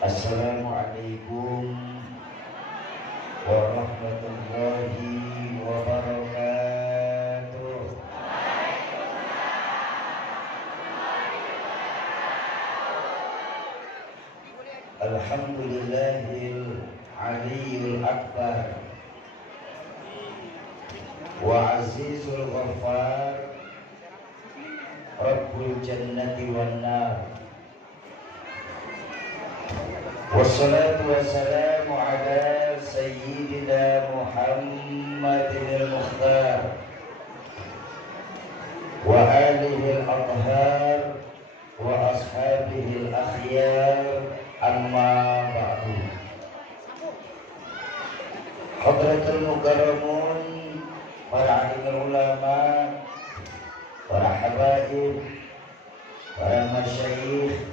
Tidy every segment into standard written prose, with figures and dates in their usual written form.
Assalamualaikum warahmatullahi wabarakatuh. Alhamdulillahil aliyyul akbar wa azizul ghaffar rabbul jannati wan nar. Wassalatu wassalamu ala sayyidina Muhammadin al-Mukhtar wa alihi al-athhar wa ashabihi al-akhyar, amma ba'du. Hadratul mukarramun, para alim ulama, para habaib, para masyayikh,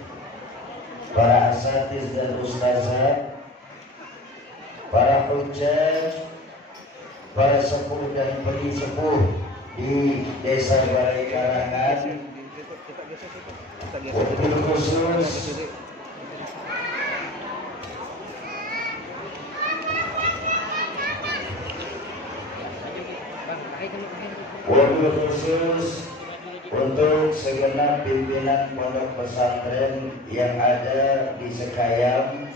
para asatiz dan ustazah, para hujjaj, para sepuh dan peri sepuh di Desa Balai Karangan, wabil khusus untuk segenap pimpinan pondok pesantren yang ada di Sekayam.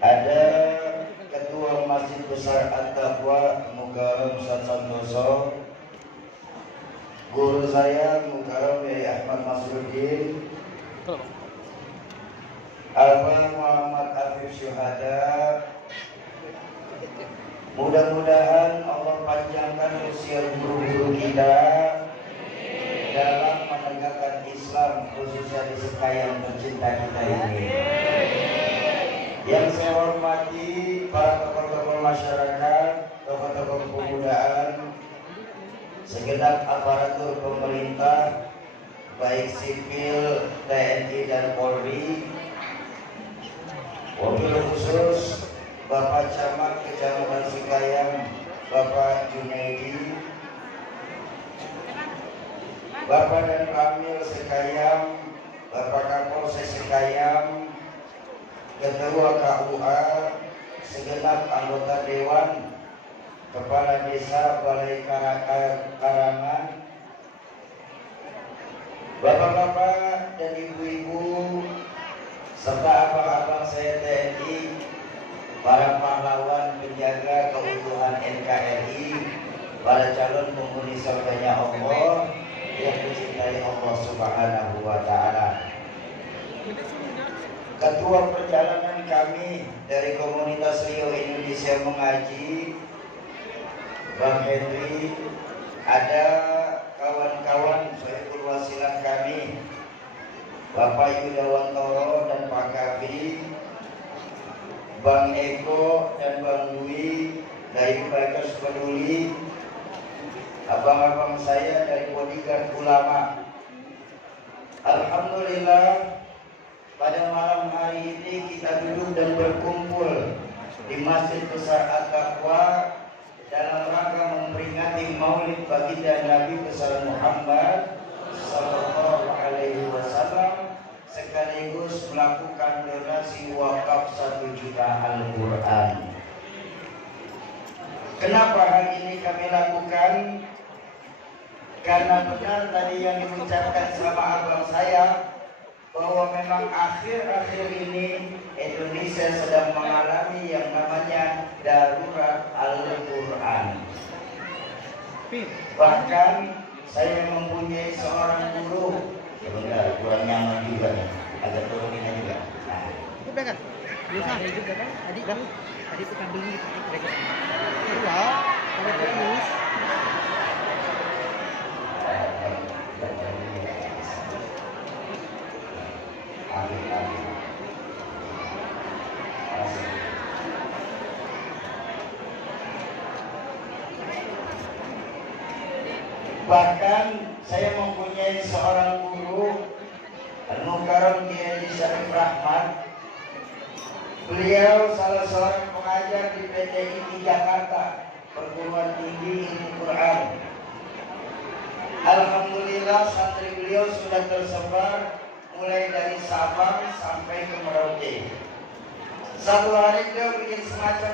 Ada Ketua Masjid Besar At-Taqwa Mukarram Ustaz Santoso, guru saya Mukarram Yai Ahmad Masruddin, Abang Muhammad Afif Syuhada. Mudah-mudahan Allah panjangkan usia guru-guru kita dalam menegakkan Islam, khususnya di Sekayam tercinta kita ini. Yang saya hormati para tokoh-tokoh masyarakat, tokoh-tokoh kepemudaan, segenap aparatur pemerintah, baik sipil, TNI dan Polri, wabil khusus Bapak Camat Kecamatan Sekayam, Bapak Junaidi, Bapak dan Kamil Sekayam, Bapak Kapolsek Sekayam, Ketua KUA, segenap anggota Dewan, Kepala Desa Balai Karangan, Bapak-bapak dan ibu-ibu, serta abang-abang saya TNI, para pahlawan penjaga keutuhan NKRI, para calon penghuni surganya Allah yang dicintai Allah Subhanahu wa Ta'ala. Ketua perjalanan kami dari komunitas Rio Indonesia Mengaji, Bang Henry, ada kawan-kawan sohibul wasilah kami, Bapak Yudawantoro dan Pak Kavi, Bang Eko dan Bang Dwi dari Bikers Peduli, abang-abang saya dari Bodyguard Ulama. Alhamdulillah, pada malam hari ini kita duduk dan berkumpul di Masjid Besar At-Taqwa dalam rangka memperingati Maulid baginda Nabi besar Muhammad sallallahu alaihi wasallam, sekaligus melakukan donasi wakaf 1 juta Al-Quran. Kenapa hal ini kami lakukan? Karena benar tadi yang diucapkan sama abang saya, bahwa memang akhir-akhir ini Indonesia sedang mengalami yang namanya darurat Al-Quran. Bahkan saya mempunyai seorang guru, sebentar kurang nyaman juga nih, agak turunin juga. Nah, udah kan? Biasa juga kan? Tadi kita beli mereka. Iya, ada terus. Bahkan saya mempunyai seorang guru Al-Mukarram Kiai Syarif Rahmat. Beliau salah seorang pengajar di PTI Jakarta, Perguruan Tinggi Ilmu Quran. Alhamdulillah santri beliau sudah tersebar mulai dari Sabang sampai ke Merauke. Satu hari beliau bikin semacam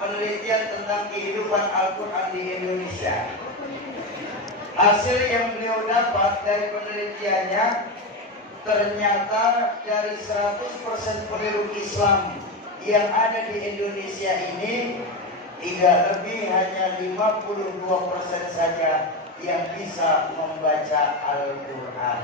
penelitian tentang kehidupan Al-Quran di Indonesia. Hasil yang beliau dapat dari penelitiannya, ternyata dari 100% penduduk Islam yang ada di Indonesia ini, tidak lebih hanya 52% saja yang bisa membaca Al-Quran.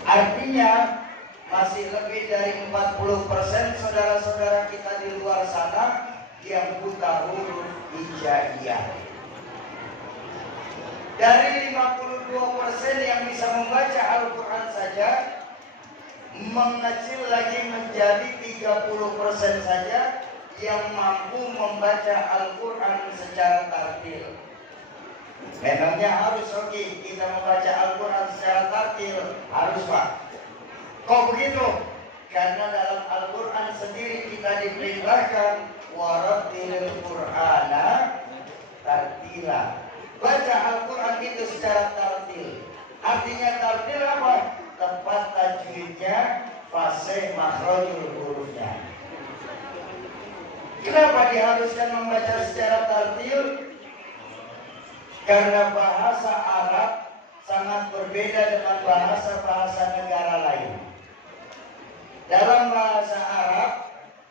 Artinya masih lebih dari 40% saudara-saudara kita di luar sana yang buta huruf hijaiyah. Dari 52% yang bisa membaca Al-Quran saja, mengecil lagi menjadi 30% saja yang mampu membaca Al-Quran secara tartil. Memangnya harus kita membaca Al-Quran secara tartil? Harus, Pak. Kok begitu? Karena dalam Al-Quran sendiri kita diperintahkan warattilil Qur'ana tartila. Baca Al-Quran itu secara tartil. Artinya tartil apa? Tepat tajwidnya, fasih makhrajul hurufnya. Kenapa diharuskan membaca secara tartil? Karena bahasa Arab sangat berbeda dengan bahasa-bahasa negara lain. Dalam bahasa Arab,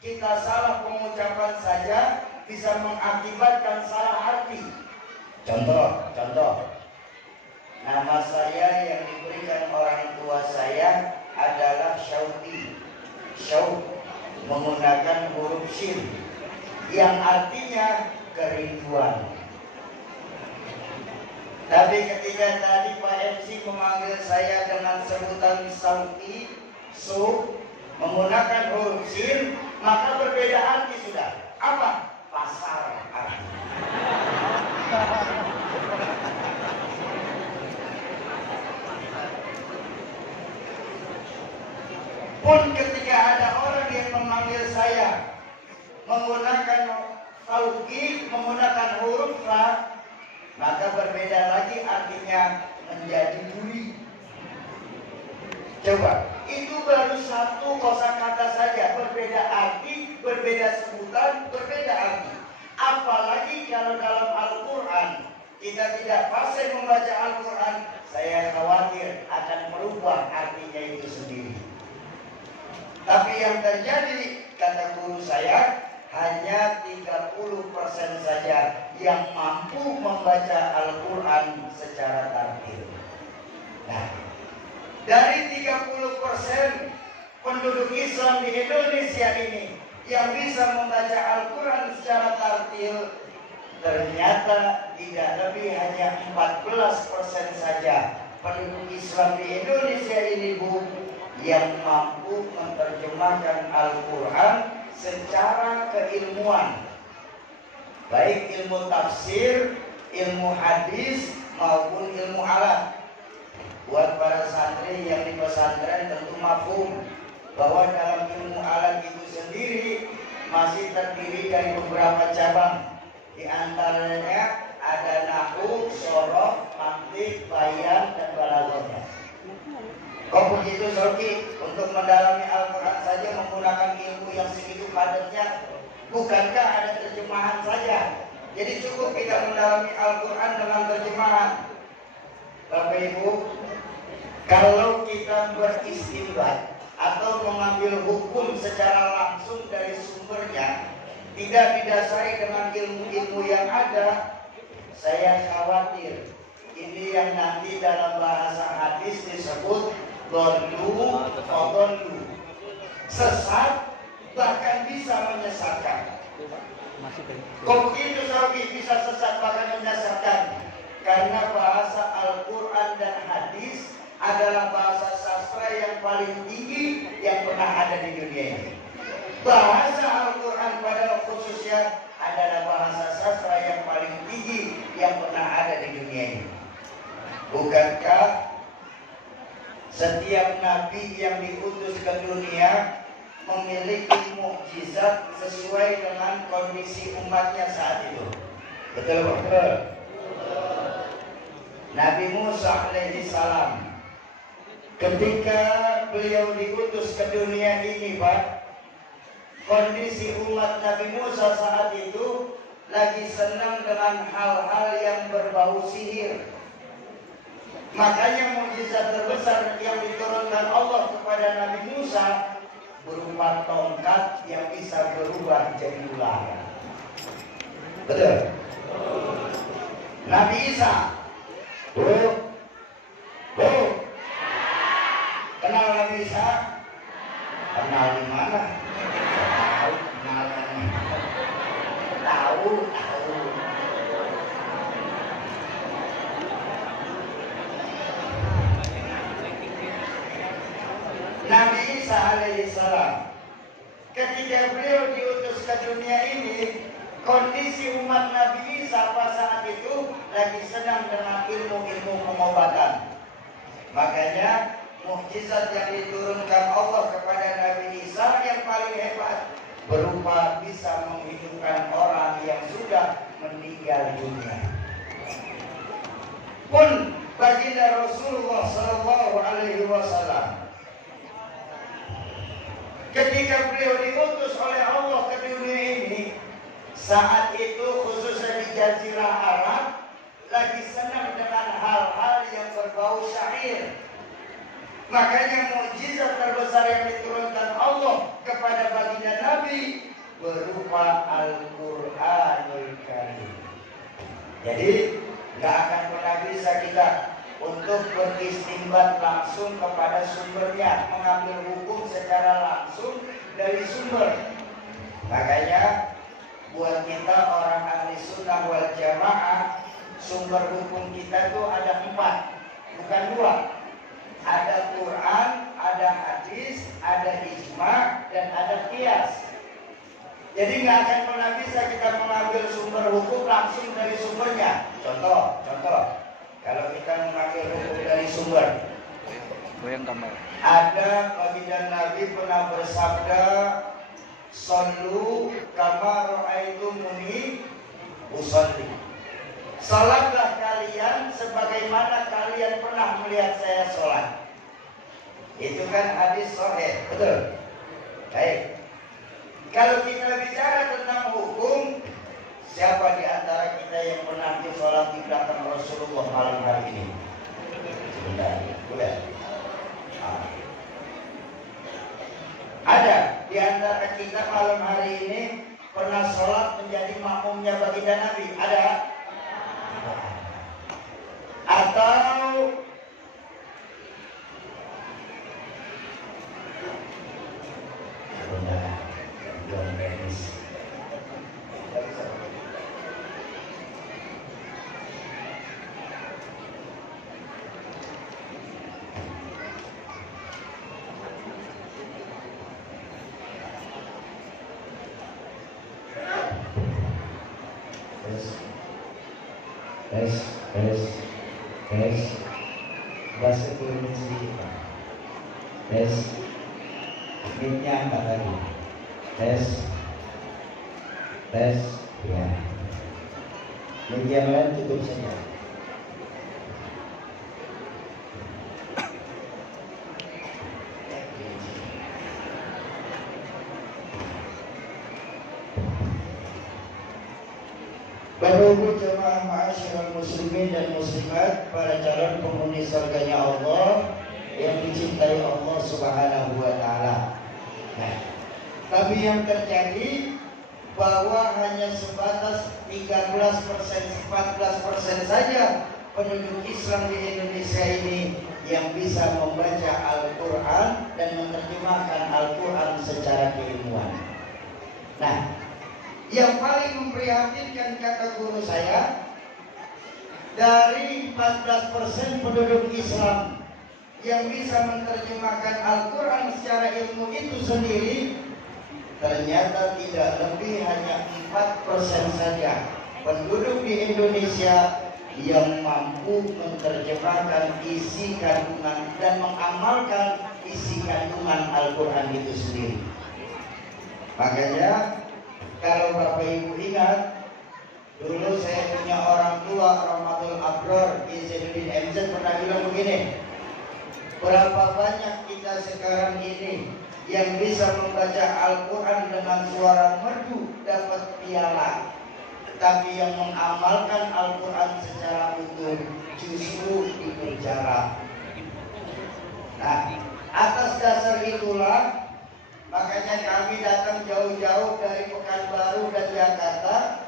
kita salah pengucapan saja bisa mengakibatkan salah arti. Contoh, nama saya yang diberikan orang tua saya adalah Syauqi. Syauq menggunakan huruf shin yang artinya kerinduan. Tapi ketika tadi Pak MC memanggil saya dengan sebutan Sauki, menggunakan huruf shin, maka berbeda arti sudah. Apa? Pasar arti. Pun ketika ada orang yang memanggil saya menggunakan Sauki, menggunakan huruf ra, maka berbeda lagi artinya menjadi duri. Coba, itu baru satu kosakata saja, berbeda arti, berbeda sebutan, berbeda arti. Apalagi kalau dalam Al-Quran kita tidak fasih membaca Al-Quran, saya khawatir akan merubah artinya itu sendiri. Tapi yang terjadi, kata guru saya, hanya 30% saja yang mampu membaca Al-Quran secara tartil. Nah, dari 30% penduduk Islam di Indonesia ini yang bisa membaca Al-Quran secara tartil, ternyata tidak lebih hanya 14% saja penduduk Islam di Indonesia ini, Bu, yang mampu menerjemahkan Al-Quran secara keilmuan, baik ilmu tafsir, ilmu hadis maupun ilmu alat. Buat para santri yang di pesantren tentu mafhum bahwa dalam ilmu alat itu sendiri masih terdiri dari beberapa cabang. Di antaranya ada nahwu, shoroh, mantik, bayan, dan balaghah. Kok begitu, Soki? Untuk mendalami Al-Quran saja menggunakan ilmu yang segitu padatnya, bukankah ada terjemahan saja? Jadi cukup kita mendalami Al-Quran dengan terjemahan. Bapak Ibu, kalau kita beristimbat atau mengambil hukum secara langsung dari sumbernya, tidak didasari dengan ilmu-ilmu yang ada, saya khawatir ini yang nanti dalam bahasa hadis disebut dolu, sesat, bahkan bisa menyesatkan. Kok begitu, Sobi? Bisa sesat bahkan menyesatkan? Karena bahasa Al-Quran dan hadis adalah bahasa sastra yang paling tinggi yang pernah ada di dunia ini. Bahasa Al-Quran pada khususnya adalah bahasa sastra yang paling tinggi yang pernah ada di dunia ini. Bukankah setiap nabi yang diutus ke dunia memiliki mukjizat sesuai dengan kondisi umatnya saat itu? Betul betul. Nabi Musa alaihi salam, ketika beliau diutus ke dunia ini, Pak, kondisi umat Nabi Musa saat itu lagi senang dengan hal-hal yang berbau sihir. Makanya mukjizat terbesar yang diturunkan Allah kepada Nabi Musa berupa tongkat yang bisa berubah jadi ular. Betul? Nabi Isa, kenal Nabi Isa? Kenal di mana? Tahu, kenal di mana? Tahu. Nabi Isa alaihissalam, ketika beliau diutus ke dunia ini, kondisi umat Nabi Isa pada saat itu lagi senang dengan ilmu-ilmu pengobatan. Makanya mukjizat yang diturunkan Allah kepada Nabi Isa yang paling hebat berupa bisa menghidupkan orang yang sudah meninggal dunia. Pun baginda Rasulullah Sallallahu Alaihi Wasallam, ketika beliau diutus oleh Allah ke dunia ini, saat itu khususnya di Jazirah Arab lagi senang dengan hal-hal yang berbau syair. Makanya mukjizat terbesar yang diturunkan Allah kepada baginda Nabi berupa Al-Qur'anul Karim. Jadi nggak akan pernah bisa kita untuk beristimbat langsung kepada sumbernya, mengambil hukum secara langsung dari sumber. Makanya buat kita orang ahli sunnah wal jamaah, sumber hukum kita itu ada 4, bukan 2. Ada Quran, ada hadis, ada ijma, dan ada qiyas. Jadi nggak akan pernah bisa kita mengambil sumber hukum langsung dari sumbernya. Contoh, kalau kita mengambil hukum dari sumber, ada baginda Nabi pernah bersabda, "Sallu kama ra'aitumuni usolli." Salatlah kalian sebagaimana kalian pernah melihat saya sholat. Itu kan hadis sahih, betul? Baik. Kalau kita bicara tentang hukum, siapa di antara kita yang pernah sholat di belakang Rasulullah malam hari ini? Sebentar, boleh? Ada di antara kita malam hari ini pernah sholat menjadi makmumnya baginda Nabi? Ada? Atau bahasa Indonesia sedikit, Pak. Mic-nya angkat lagi. Ya. Mic yang lain tutup saja. Bapak Ibu jemaah ma'asyiral muslimin dan muslimat, para calon penghuni surganya Allah yang dicintai Allah Subhanahu wa taala. Nah, tapi yang terjadi bahwa hanya sebatas 13%, 14% saja penduduk Islam di Indonesia ini yang bisa membaca Al-Quran dan menerjemahkan Al-Quran secara keilmuan. Nah, yang paling memprihatinkan kata guru saya, dari 14% penduduk Islam yang bisa menerjemahkan Al-Quran secara ilmu itu sendiri, ternyata tidak lebih hanya 4% saja penduduk di Indonesia yang mampu menerjemahkan isi kandungan dan mengamalkan isi kandungan Al-Quran itu sendiri. Makanya kalau Bapak Ibu ingat, dulu saya punya orang tua Rahmatul Abror Izzuddin MZ pernah bilang begini, berapa banyak kita sekarang ini yang bisa membaca Al-Quran dengan suara merdu dapat piala, tetapi yang mengamalkan Al-Quran secara utuh justru dipenjara. Nah, atas dasar itulah makanya kami datang jauh-jauh dari Pekanbaru dan Jakarta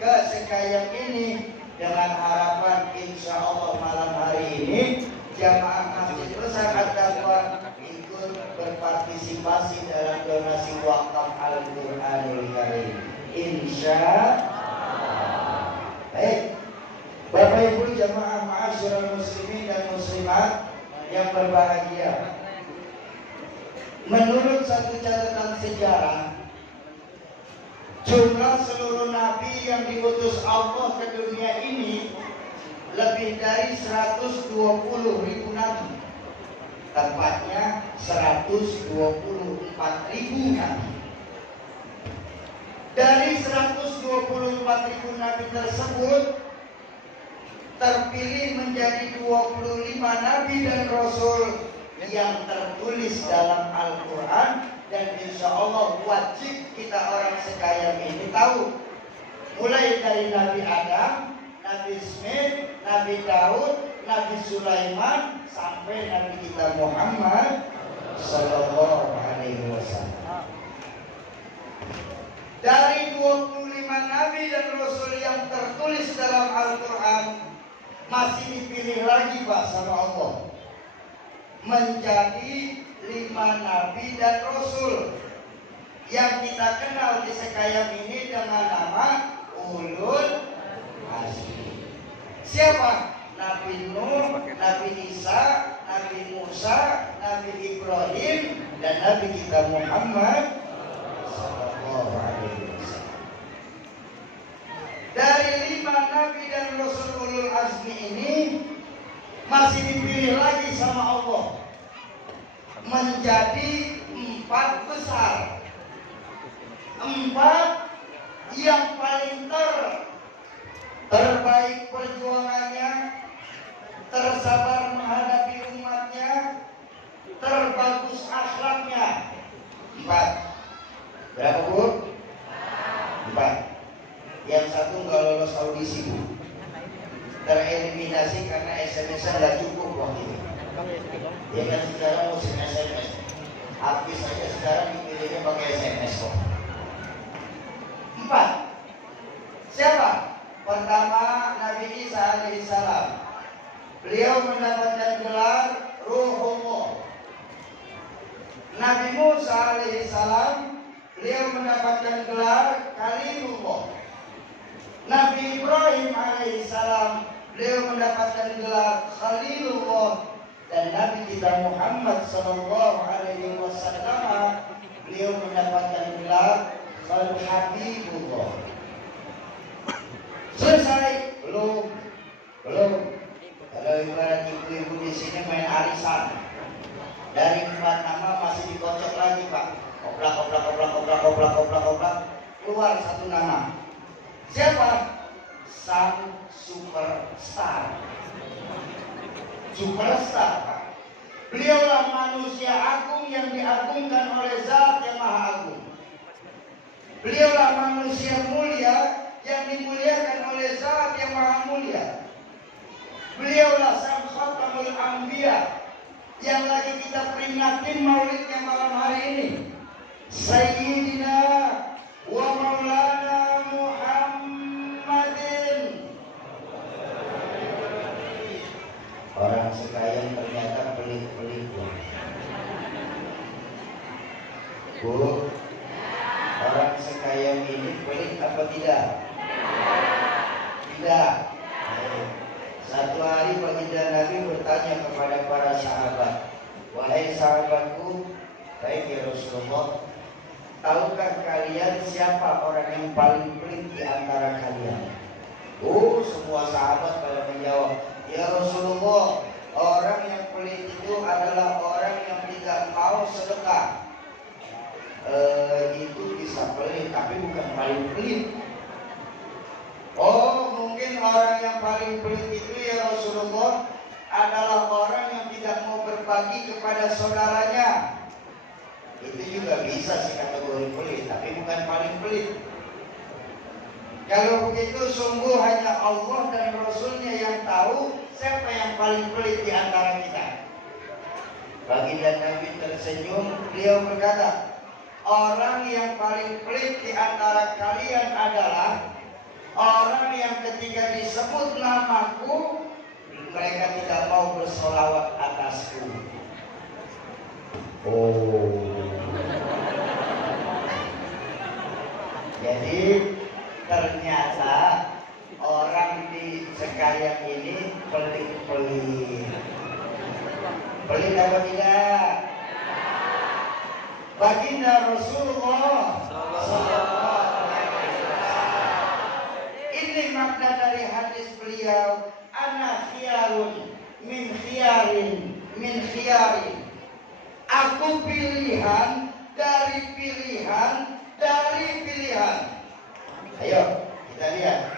ke Sekayam ini dengan harapan insya Allah malam hari ini jamaah Masjid Besar At-Taqwa ikut berpartisipasi dalam donasi wakaf Al-Quranul Karim. Insya Allah. Baik, Bapak Ibu jamaah ma'asyiral muslimin dan muslimat yang berbahagia. Menurut satu catatan sejarah, jumlah seluruh nabi yang diutus Allah ke dunia ini lebih dari 120.000 nabi. Tepatnya 124.000 nabi. Dari 124.000 nabi tersebut terpilih menjadi 25 nabi dan rasul yang tertulis dalam Al-Quran, dan insya Allah wajib kita orang Sekayam ini tahu, mulai dari Nabi Adam, Nabi Smith, Nabi Daud, Nabi Sulaiman, sampai Nabi kita Muhammad Sallallahu Alaihi Wasallam. Dari 25 Nabi dan Rasul yang tertulis dalam Al-Quran, masih dipilih lagi Pak sama Allah menjadi 5 Nabi dan Rasul yang kita kenal di Sekayam ini dengan nama Ulul Azmi. Siapa? Nabi Nuh, Nabi Isa, Nabi Musa, Nabi Ibrahim, dan Nabi kita Muhammad Sallallahu Alaihi Wasallam. Dari 5 Nabi dan Rasul Ulul Azmi ini masih dipilih lagi sama Allah menjadi 4 besar, 4 yang paling terbaik perjuangannya, tersabar menghadapi umatnya, terbagus akhlaknya. 4. Berapa Bu? 4. Yang satu nggak lolos audisi Bu, tereliminasi karena SMS-nya nggak cukup waktu itu. Ya kan sekarang musim SMS, habis saja sekarang dipilihnya pakai SMS kok. 4. Siapa? Pertama Nabi Isa alaihissalam. Beliau mendapatkan gelar Ruhullah. Nabi Musa alaihissalam, beliau mendapatkan gelar Kalimullah. Nabi Ibrahim alaihissalam, beliau mendapatkan gelar Khalilullah. Dan Nabi kita Muhammad sallallahu alaihi wasallam, beliau mendapatkan gelar Habibullah. Selesai? Belum. Kalau ibarat ibu-ibu di sini main arisan, dari 4 nama masih dikocok lagi Pak. Oplak. Keluar 1 nama. Siapa? Sang superstar. Superstar Pak. Beliaulah manusia agung yang diagungkan oleh Zat yang Maha Agung. Beliaulah manusia mulia yang dimuliakan oleh Zat yang Maha Mulia. Beliaulah sang khatamul anbiya yang lagi kita peringatin maulidnya malam hari ini. Sayyidina wa maulana Muhammadin. Orang Sekayam ternyata pelit-pelit Bu. Orang Sekayam ini pelit apa tidak? Tidak. Satu hari baginda Nabi bertanya kepada para sahabat, wahai sahabatku, baik ya Rasulullah, tahukah kalian siapa orang yang paling pelit di antara kalian? Semua sahabat pada menjawab, ya Rasulullah, orang yang pelit itu adalah orang yang tidak mau sedekah. Itu bisa pelit, tapi bukan paling pelit. Mungkin orang yang paling pelit itu ya Rasulullah adalah orang yang tidak mau berbagi kepada saudaranya. Itu juga bisa sih kategori pelit, tapi bukan paling pelit. Kalau begitu sungguh hanya Allah dan Rasulnya yang tahu siapa yang paling pelit di antara kita. Baginda Nabi tersenyum, beliau berkata, orang yang paling pelit di antara kalian adalah orang yang ketika disebut namaku mereka tidak mau bersolawat atasku. Jadi ternyata orang di sekalian ini pelit-pelit. Pelit apa tidak? Baginda Rasulullah ini makna dari hadis beliau, ana khiyarun min khiyarin. Aku pilihan dari pilihan. Ayo kita lihat,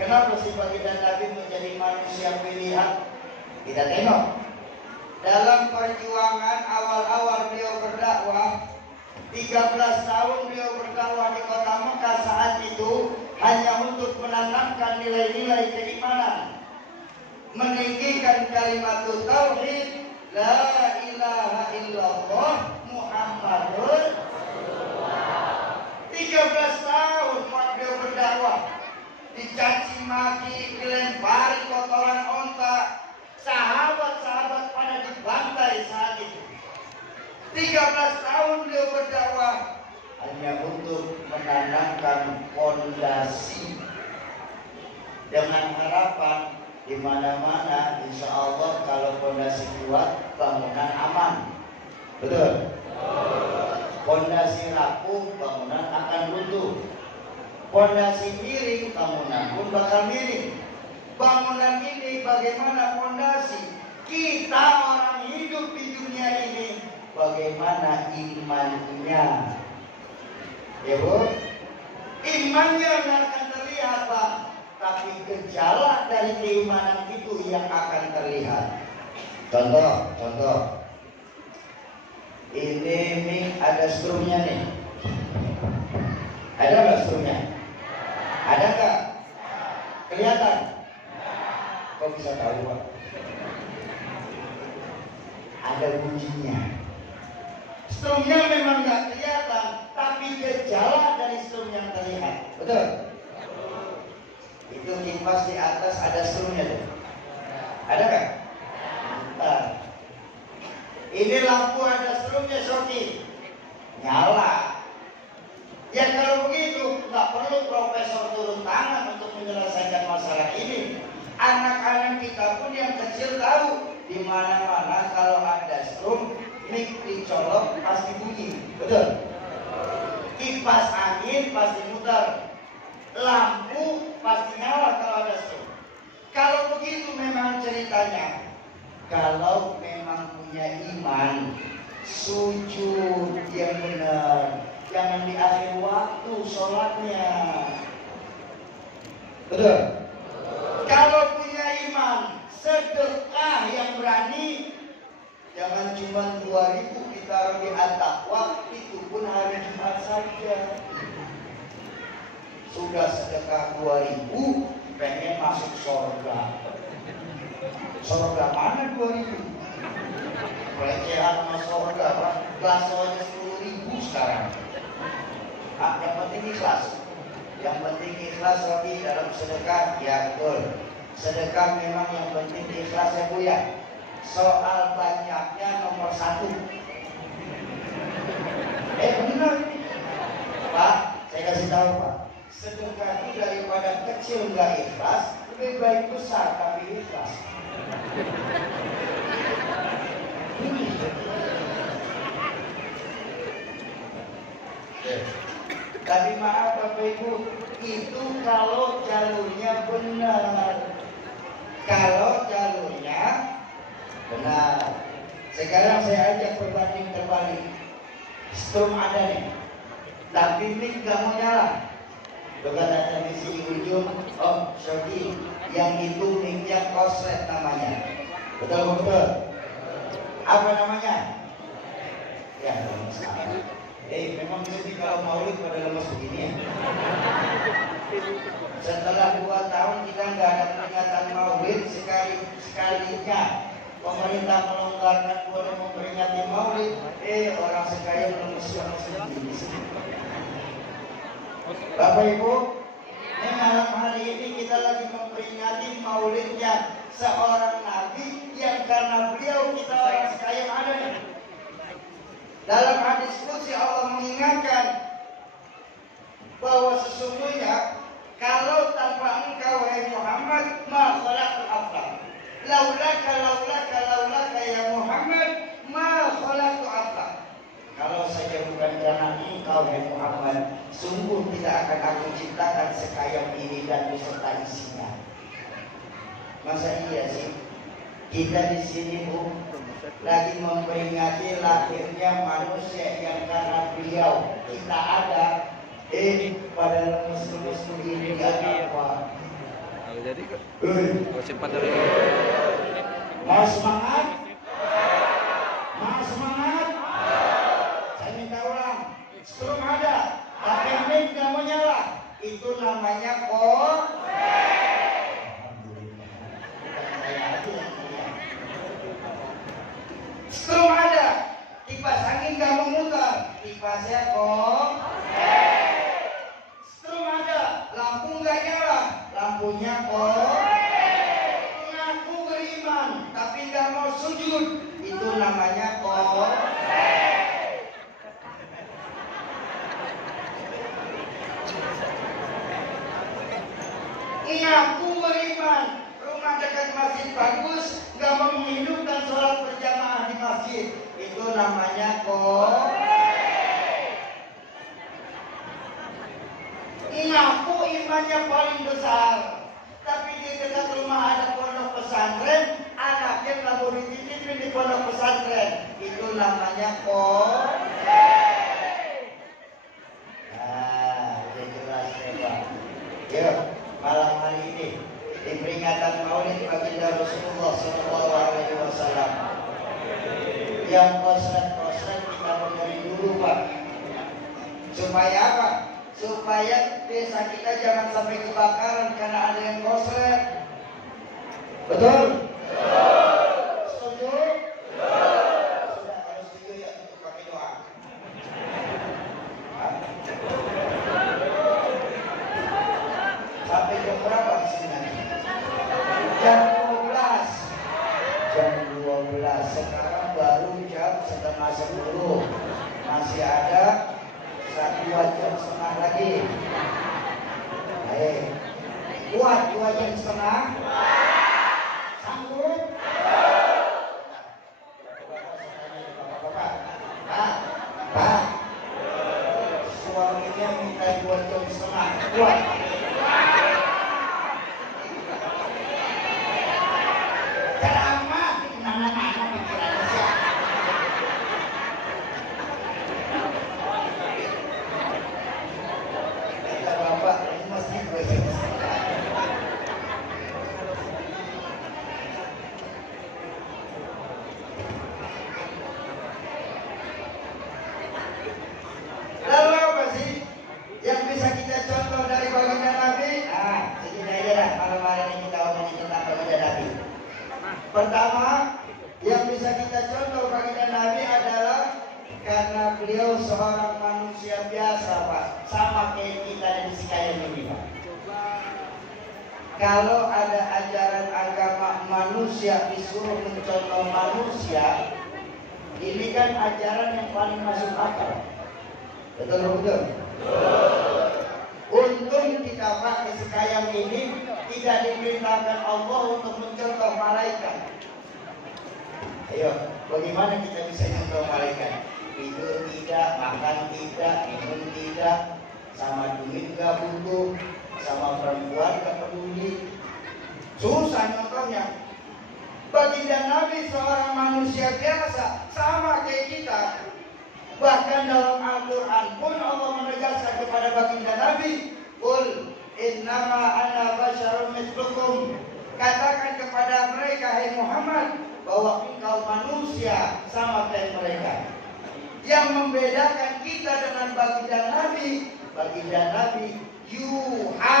kenapa si baginda Nabi menjadi manusia pilihan? Kita tengok dalam perjuangan awal-awal beliau berdakwah. 13 tahun beliau berdakwah di kota Mekah. Saat itu hanya untuk menanamkan nilai-nilai keimanan, meninggikan kalimat tauhid, la ilaha illallah Muhammadur Rasulullah. 13 tahun beliau berdakwah, dicaci maki, dilempari kotoran onta, sahabat-sahabat pada dibantai saat itu. 13 tahun beliau berdakwah hanya untuk menanamkan fondasi dengan harapan di mana-mana insya Allah kalau fondasi kuat bangunan aman. Betul? Fondasi rapuh bangunan akan runtuh. Fondasi miring bangunan pun bakal miring. Bangunan ini bagaimana fondasi? Kita orang hidup di dunia ini bagaimana imannya? Ya Bu, imannya nggak akan terlihat Pak, tapi gejala dari keimanan itu yang akan terlihat. Contoh, ini mic ada strumnya nih. Ada nggak strumnya? Ada nggak? Kelihatan? Kok bisa tahu Pak? Ada bunyinya. Strumnya memang nggak kelihatan, tapi gejala dari strum yang terlihat. Betul? Itu kipas di atas ada strumnya tuh. Ada nggak? Bentar. Ini lampu ada strumnya Soki. Nyala. Ya kalau begitu nggak perlu profesor turun tangan untuk menyelesaikan masalah ini. Anak-anak kita pun yang kecil tahu di mana-mana kalau ada strum, mic dicolok pasti bunyi. Betul? Kipas angin pasti muter, lampu pasti nyala kalau ada strum. Kalau begitu memang ceritanya, kalau memang punya iman, sujud yang benar, jangan di akhir waktu sholatnya. Betul? Kalau punya iman, sedekah yang berani, jangan cuma 2.000 ditaruh di at-taqwa, itu pun hari Jumat saja. Sudah sedekah 2.000, pengen masuk surga. Surga mana 2.000? Pelecehan sama surga, Pak. Baksonya 10.000 sekarang. Yang penting ikhlas. Yang penting ikhlas lagi dalam sedekah, ya betul. Sedekah memang yang penting ikhlas ya Bu ya. Soal banyaknya nomor 1. Benar Pak, saya kasih tahu Pak. Sedekah itu daripada kecil nggak ikhlas, lebih baik besar tapi ikhlas. Tapi maaf Bapak Bapak Ibu, itu kalau jalurnya benar. Kalau jalurnya benar. Sekarang saya ajak berbanding terbalik. Strom ada nih, tapi mic gak mau nyala. Bukan ada di sini ujung, oh sorry, yang itu mic-nya korslet namanya. Betul betul. Apa namanya? Ya, salah. Memang jadi kalau maulid pada lemes begini ya. Setelah 2 tahun kita nggak ada peringatan maulid, sekalinya pemerintah melonggarkan boleh memperingati maulid, orang sekaya lemes begini sih. Bapak Ibu, ini malam hari ini kita lagi memperingati maulidnya seorang nabi yang karena beliau kita orang sekaya ada nih. Dalam hadis qudsi Allah mengingatkan bahwa sesungguhnya kalau tanpa engkau wahai Muhammad ma khalaqtul aflak. Laulaka ya Muhammad ma khalaqtul aflak. Kalau saja bukan karena engkau wahai Muhammad, sungguh tidak akan aku ciptakan sekaya ini dan beserta isinya. Masa iya sih? Kita di sini Bu lagi memperingati lahirnya manusia yang karena beliau kita ada pada lemes-lemes begini apa? Jadi kalau sempat dari mau semangat? Mau semangat? Saya minta ulang. Strom ada, tapi mic nggak mau nyala. Itu namanya strom ada, kipas angin nggak memutar, kipasnya strom ada, lampu nggak nyala, lampunya ngaku beriman tapi nggak mau sujud, itu namanya ngaku beriman, rumah dekat masjid bagus, nggak mau menghidupkan sholat berjamaah di masjid, itu namanya ngaku imannya paling besar, tapi di dekat rumah ada pondok pesantren, anaknya nggak mau dititipin di pondok pesantren, itu namanya Nah, udah jelas ya Pak. Yuk, malam hari ini di peringatan Maulid baginda Rasulullah SAW. Yang kosret kita beri dulu Pak. Supaya apa? Supaya desa kita jangan sampai kebakaran karena ada yang kosret. Betul? Setuju? Sudah, kalau setuju ya untuk pakai doa. Sampai jam berapa di sini nanti? Jam 12. Jam 12. Sekarang baru jam 9:30. Masih ada 1 jam setengah lagi. Kuat 2 jam setengah? Sanggup? Bapak, Pak, suaminya minta 2 jam setengah. Kuat? Ceramah, anak-anak pikirannya siapa? Kata Bapak, ini masih 2 jam setengah. Lalu apa sih yang bisa kita contoh dari baginda Nabi? Segini aja lah malam hari ini kita omongin tentang baginda Nabi. Pertama, yang bisa kita contoh baginda Nabi adalah karena beliau seorang manusia biasa Pak, sama kayak kita di sekalian ini Pak. Kalau ada ajaran agama manusia disuruh mencontoh manusia, ini kan ajaran yang paling masuk akal. Betul? Untung kita pakai sekalian ini tidak diperintahkan Allah untuk mencontoh malaikat. Ayo, bagaimana kita bisa contoh malaikat? Tidur tidak, makan tidak, minum tidak, sama duit gak butuh, sama perempuan gak peduli. Susah contohnya. Baginda Nabi seorang manusia biasa, sama kayak kita. Bahkan dalam Al-Quran pun Allah menegaskan kepada baginda Nabi, Qul innama ana basyarun mislukum. Katakan kepada mereka, hai Muhammad, bahwa engkau manusia sama kayak mereka. Yang membedakan kita dengan baginda Nabi yuha.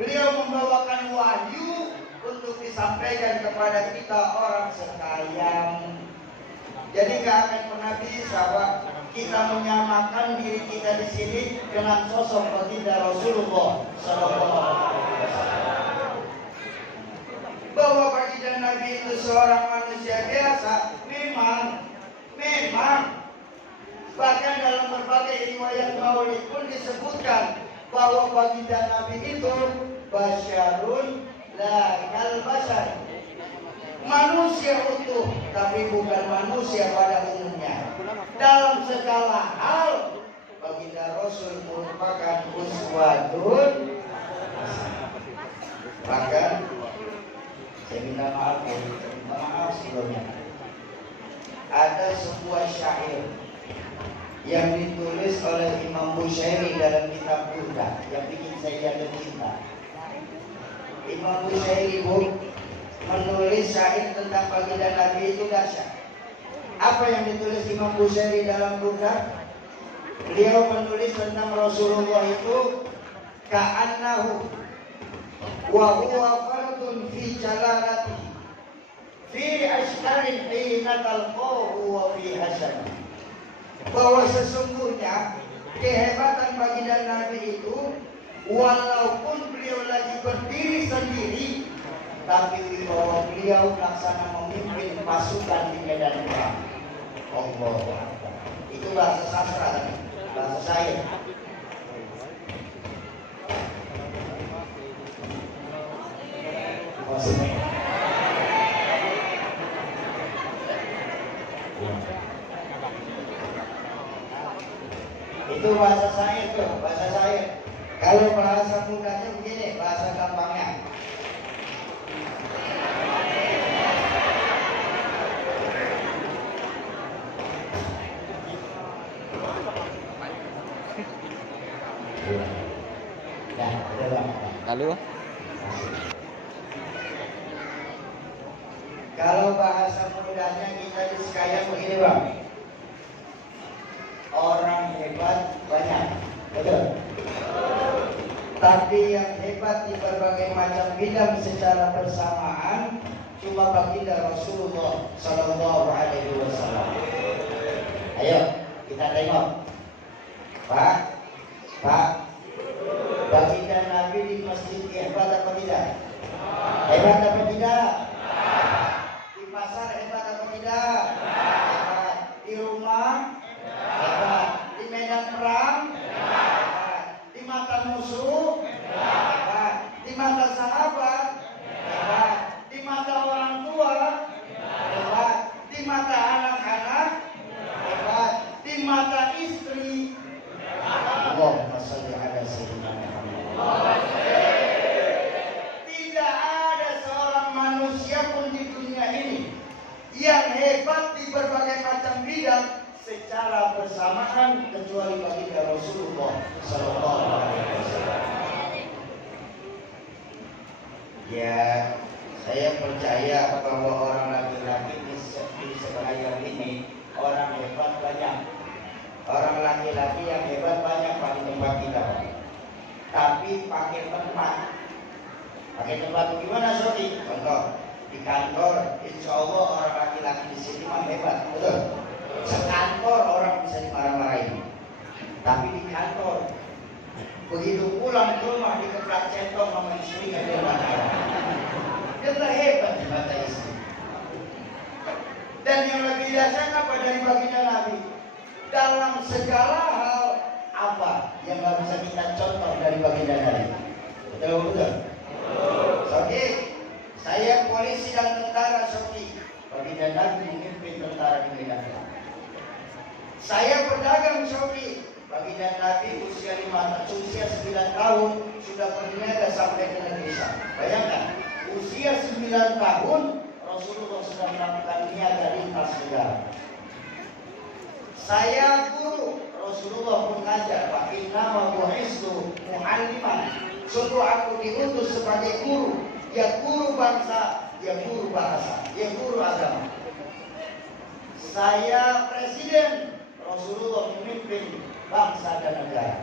Beliau membawakan wahyu untuk disampaikan kepada kita orang sekalian. Jadi nggak akan pernah bisa Pak, kita menyamakan diri kita di sini dengan sosok baginda Rasulullah SAW. Bahwa baginda Nabi itu seorang manusia biasa, memang bahkan dalam berbagai riwayat maulid pun disebutkan bahwa baginda Nabi itu basyarun la kal basyar, manusia utuh tapi bukan manusia pada umumnya. Dalam segala hal baginda Rasul merupakan uswatun. Maka saya minta maaf sebelumnya. Ada sebuah syair yang ditulis oleh Imam Bushairi dalam kitab Burda yang bikin saya jatuh cinta. Imam Bushairi menulis syair tentang baginda Nabi itu dahsyat. Apa yang ditulis Imam Bushairi dalam Burda? Beliau menulis tentang Rasulullah itu ka'annahu wa huwa fardun fi jalalati fi ashkarin hina talqahu wa fi hasan. Bahwa sesungguhnya kehebatan baginda Nabi itu walaupun beliau lagi berdiri sendiri, tapi bahwa beliau laksana memimpin pasukan di medan perang. Allah, itu bahasa sastra, bahasa saya. Itu bahasa saya tuh, bahasa saya. Kalau bahasa mudanya begini, bahasa gampangnya. Lalu kalau bahasa mudanya kita kayak begini Bang. Orang hebat banyak, betul? Tapi yang hebat di berbagai macam bidang secara bersamaan cuma baginda Rasulullah Sallallahu Alaihi Wasallam. Ayo kita tengok, Pak, baginda Nabi di masjid hebat apa tidak? Hebat apa tidak? Di pasar hebat apa tidak? Hebat. Di rumah hebat. Di medan perang hebat. Di mata musuh hebat. Di mata sahabat hebat. Di mata orang tua hebat. Di mata anak-anak hebat. Di mata istri. Allahumma shalli ala sayyidina Muhammad. Tidak ada seorang manusia pun di dunia ini yang hebat di berbagai macam bidang secara bersamaan kecuali baginda Rasulullah Sallallahu Alaihi Wasallam. Ya, saya percaya bahwa orang laki-laki di sebahagian ini orang hebat banyak. Orang laki-laki yang hebat banyak Pak di tempat kita. Tapi pakai tempat. Pakai tempat gimana Sofi? Contoh di kantor, insya Allah orang laki-laki di sini mah hebat, betul? Sekantor orang bisa dimarah-marahin. Tapi di kantor, begitu pulang ke rumah dikeplak centong sama istrinya dia marah. Dia tak hebat di mata istri. Dan yang lebih dahsyat apa dari baginda Nabi? Dalam segala hal apa yang nggak bisa kita contoh dari baginda Nabi? Betul? Oke, saya polisi dan tentara Sofi. Baginda Nabi memimpin tentara di medan perang. Saya pedagang Sofi. Baginda Nabi usia 9 tahun sudah berniaga sampai ke negeri Syam. Bayangkan, usia 9 tahun Rasulullah sudah melakukan niaga lintas negara. Saya guru, Rasulullah pun ngajar, wa innama bu'istu mu'alliman. Sungguh aku diutus sebagai guru, ya guru bangsa, ya guru bahasa, ya guru agama. Saya presiden, Rasulullah memimpin bangsa dan negara.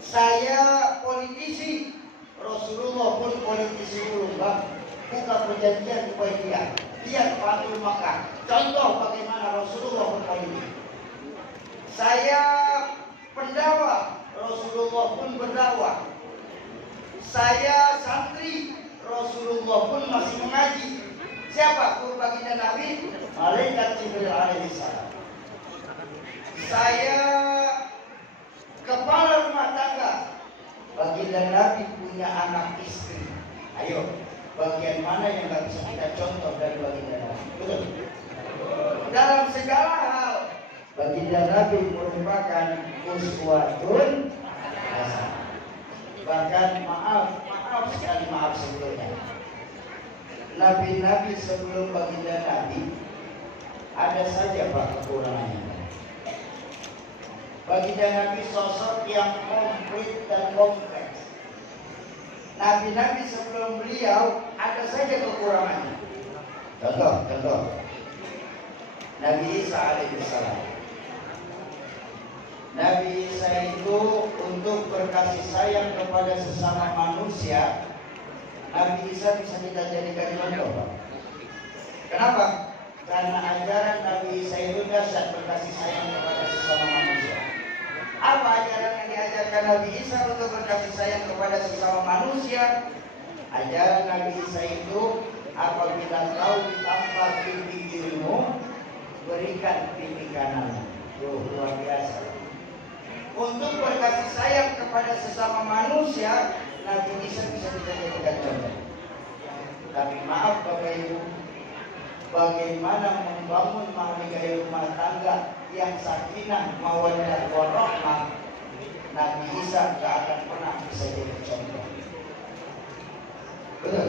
Saya politisi, Rasulullah pun politisi dulu, Bang. Buka perjanjian Hudaybiyah, lihat Fathul Makkah, contoh bagaimana Rasulullah berpolitik. Saya pendakwah, Rasulullah pun berdakwah. Saya santri, Rasulullah pun masih mengaji. Siapa guru baginda Nabi? Malaikat Jibril alaihissalam. Saya kepala rumah tangga, baginda Nabi punya anak istri. Ayo, bagian mana yang nggak bisa kita contoh dari baginda Nabi? Betul. Dalam segala hal, baginda Nabi merupakan uswatun hasanah. Bahkan maaf sekali, maaf sebelumnya. Nabi-nabi sebelum baginda Nabi ada saja Pak kekurangannya. Baginda Nabi sosok yang komplit dan kompleks. Nabi-nabi sebelum beliau ada saja kekurangannya. Contoh Nabi Isa alaihissalam. Nabi Isa itu untuk berkasih sayang kepada sesama manusia, Nabi Isa bisa kita jadikan contoh, Pak. Kenapa? Karena ajaran Nabi Isa itu dahsyat berkasih sayang kepada sesama manusia. Apa ajaran yang diajarkan Nabi Isa untuk berkasih sayang kepada sesama manusia? Ajaran Nabi Isa itu, apabila kau ditampar pipi kirimu, berikan pipi kananmu. Luar biasa. Untuk berkasih sayang kepada sesama manusia, Nabi Isa bisa kita jadikan contoh. Tapi maaf Bapak Ibu, bagaimana membangun mahligai rumah tangga yang sakinah, mawaddah, warahmah, Nabi Isa gak akan pernah bisa jadi contoh. Betul?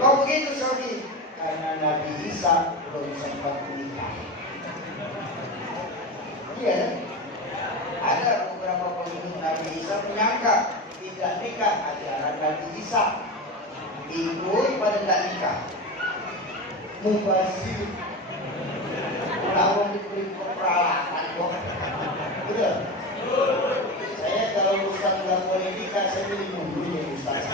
Kok begitu Saudi? Karena Nabi Isa belum sempat menikah. Iya kan? Ada beberapa pengikut Nabi Isa menyangka tidak nikah ajaran Nabi Isa. Ikut pada tidak nikah. Mubazir. Lawan diberi peralatan kok. Betul? Saya kalau ustaz nggak politika, saya pilih mundur ya ustaz.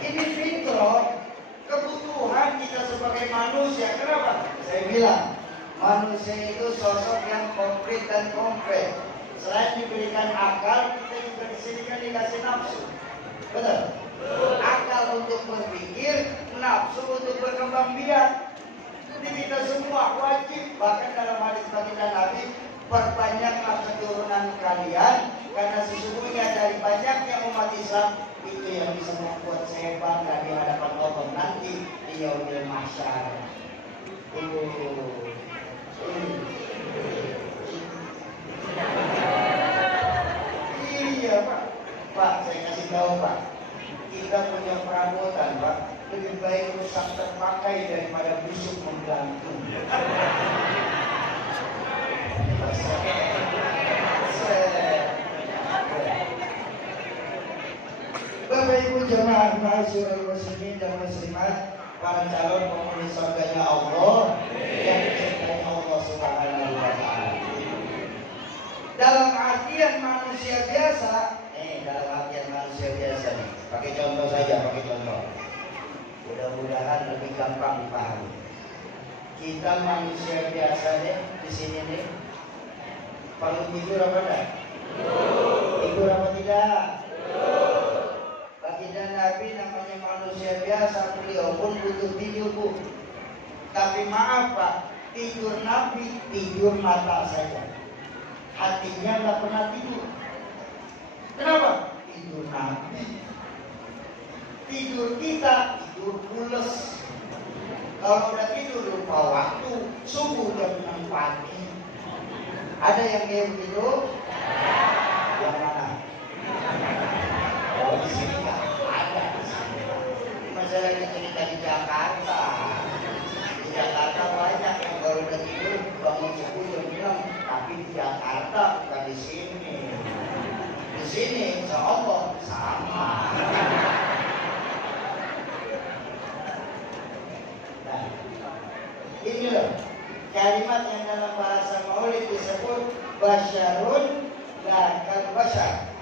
Ini fitrah, kebutuhan kita sebagai manusia. Kenapa? Saya bilang manusia itu sosok yang komplit dan kompleks. Selain diberikan akal, kita juga disinikan dikasih nafsu. Betul? Akal untuk berpikir, nafsu untuk berkembang biak. Jadi kita semua wajib, bahkan dalam hadis baginda Nabi, perbanyaklah keturunan kalian, karena sesungguhnya dari banyaknya umat Islam itu yang bisa membuat saya bangga di hadapan Allah nanti di yaumil mahsyar. Iya Pak, saya kasih tahu Pak, kita punya perabotan Pak, lebih baik rusak terpakai daripada busuk menggantung. Bapak Ibu jemaah ma'asyiral muslimin dan muslimat, para calon penghuni surganya Allah yang dicintai Allah Subhanahu wa taala. Dalam artian manusia biasa, dalam artian manusia biasa nih. Pakai contoh saja, pakai contoh. Mudah-mudahan lebih gampang dipahami. Kita manusia biasa nih di sini nih. Perlu tidur apa enggak? Tidur apa tidak? Baginda Nabi namanya manusia biasa, beliau pun butuh tidur Bu. Tapi maaf Pak, tidur Nabi tidur mata saja, hatinya nggak pernah tidur. Kenapa? Tidur Nabi. Tidur kita tidur pules. Kalau udah tidur lupa waktu, subuh jam 6 pagi. Ada yang kayak begitu? mata, bukan di sini. Di sini, insya Allah sama. Nah, ini loh kalimat yang dalam bahasa Maulid disebut basyarun lakal basyar.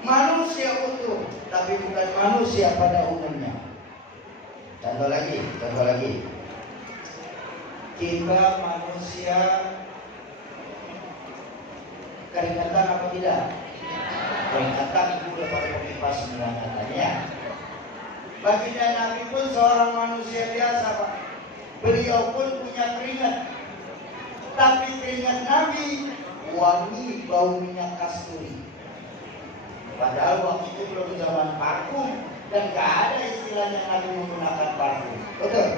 Manusia utuh, tapi bukan manusia pada umumnya. Contoh lagi. Kita manusia keringatan apa tidak? Keringatan itu udah pakai pipa sembilan katanya. Baginda Nabi pun seorang manusia biasa, Pak. Beliau pun punya keringat. Tapi keringat Nabi wangi bau minyak kasturi. Padahal waktu itu belum zaman parfum dan gak ada istilahnya Nabi menggunakan parfum. Betul?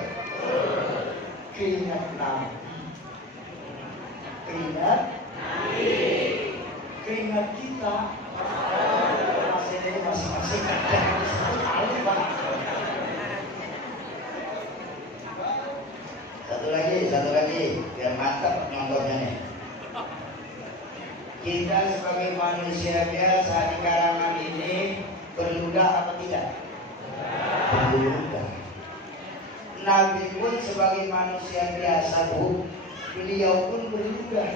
Keringat Nabi. Keringat kita. Masing-masing ada disebut alif, Pak. Satu lagi, biar mantap nyontohnya nih. Kita sebagai manusia biasa di kalangan ini berludah apa tidak? Berludah. Nabi pun sebagai manusia biasa, Bu, beliau pun berludah.